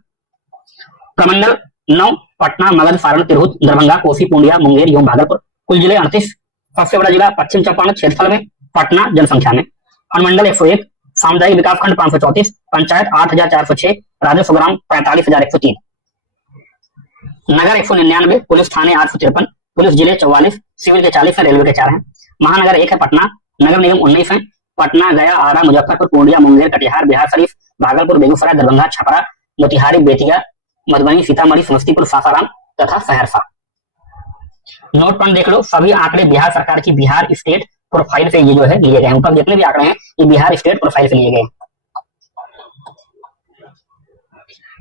प्रमंडल 9 पटना, मगध, सारण, तिरहुत, दरभंगा, कोसी, पूर्णिया, मुंगेर एवं भागलपुर। कुल जिले 38। सबसे बड़ा जिला पश्चिम चंपारण क्षेत्रफल में, पटना जनसंख्या में। अनुमंडल 101, सामुदायिक विकास खंड 534, पंचायत 8406, राजस्व ग्राम 45,103, नगर 199, पुलिस थाने 853, पुलिस जिले 44, सिविल के 40 है, रेलवे के 4 है। महानगर 1 है पटना, नगर निगम 19 है। पटना, गया, आरा, मुजफ्फरपुर, पूर्णिया, मुंगेर, कटिहार, बिहार शरीफ, भागलपुर, बेगूसराय, दरभंगा, छपरा, मोतिहारी, बेतिया, मधुबनी, सीतामढ़ी, समस्तीपुर, सासाराम तथा सहरसा। नोट पॉइंट देख लो। सभी आंकड़े बिहार सरकार की बिहार स्टेट प्रोफाइल से ये जो है लिए गए हैं। ऊपर जितने भी आंकड़े हैं ये बिहार स्टेट प्रोफाइल से लिए गए हैं।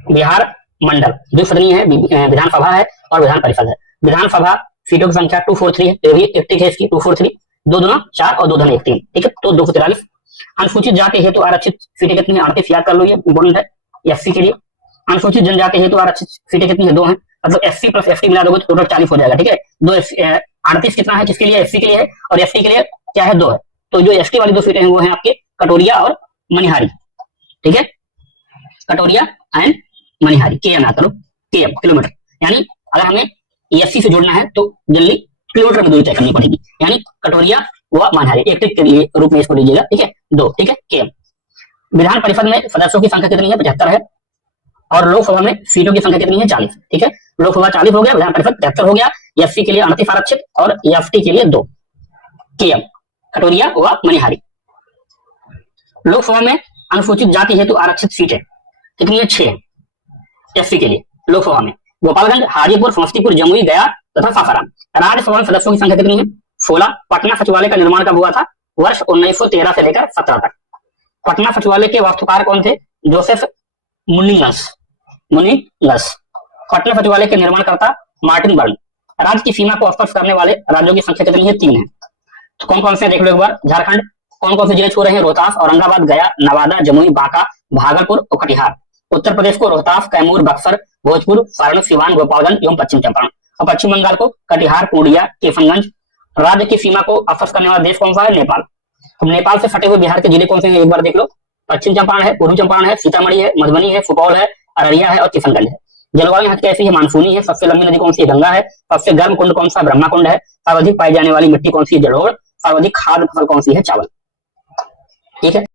बिहार मंडल द्विसदनीय है, विधानसभा है और विधान परिषद है। विधानसभा सीटों की संख्या 243 है, तो भी एक है इसकी 243, 2 दूना 4 और 2 धन 1 3, ठीक है, तो 243। अनुसूचित जाति हेतु आरक्षित सीटें कितनी है? 38 याद कर लो, ये इंपॉर्टेंट है एससी के लिए। अनुसूचित जनजाति हेतु आरक्षित सीटें कितनी है? 2 है, मतलब एससी प्लस एसटी मिला दोगे तो टोटल 40 हो जाएगा, ठीक है। 38 कितना है? किसके लिए? एससी के लिए है, और एसटी के लिए क्या है? 2 है। तो जो एसटी वाली 2 सीटें हैं वो है आपके कटोरिया और मनिहारी, ठीक है, कटोरिया एंड मनिहारी। के याद करो, के किलोमीटर, यानी अगर हमें एससी से जोड़ना है तो जल्दी किलोमीटर में दूरी तय करनी पड़ेगी, यानी कटोरिया व मनिहारी एक टिक के लिए रूप में इसको लीजिएगा, ठीक है, 2, ठीक है, के। विधान परिषद में सदस्यों की संख्या कितनी है? 75 है। और लोकसभा में सीटों की संख्या कितनी है? 40, ठीक है। लोकसभा 40 हो गया, विधान परिषद 73 हो गया। एससी के लिए 38 आरक्षित और एसटी के लिए 2, केएम, कटोरिया व मनिहारी। लोकसभा में अनुसूचित जाति हेतु आरक्षित सीटें कितनी है? 6 एससी के लिए लोकसभा में। गोपालगंज, हाजीपुर, समस्तीपुर, जमुई, गया तथा सासाराम। राज्यसभा में सदस्यों की संख्या कितनी है? 16। पटना सचिवालय का निर्माण कब हुआ था? वर्ष 1913 से लेकर 17 तक। पटना सचिवालय के वास्तुकार कौन थे? जोसेफ मुनिंगस। पटना सचिवालय के निर्माणकर्ता मार्टिन बर्न। राज्य की सीमा को स्पर्श करने वाले राज्यों की संख्या कितनी है? 3 है। तो कौन कौन से देख लो एक बार। झारखंड कौन कौन से जिले छू रहे हैं? रोहतास, औरंगाबाद, गया, नवादा, जमुई, बांका, भागलपुर और कटिहार। उत्तर प्रदेश को रोहतास, कैमूर, बक्सर, भोजपुर, सारण, सिवान, गोपालगंज एवं पश्चिम चंपारण। और पश्चिम बंगाल को कटिहार, पूर्णिया, किशनगंज। राज्य की सीमा को स्पर्श करने वाला देश कौन सा है? नेपाल। तो नेपाल से सटे हुए बिहार के जिले कौन से हैं एक बार देख लो। पश्चिम चंपारण है, पूर्वी चंपारण है, सीतामढ़ी है, मधुबनी है, सुपौल है, अररिया है और किशनगंज है। जलवायु यहाँ कैसी है? मानसूनी है। सबसे लंबी नदी कौन सी है? गंगा है। सबसे गर्म कुंड कौन सा? ब्रह्मा कुंड है। सर्वाधिक पाई जाने वाली मिट्टी कौन सी है? जलोढ़। सर्वाधिक खाद्य फसल कौन सी है? चावल, ठीक है।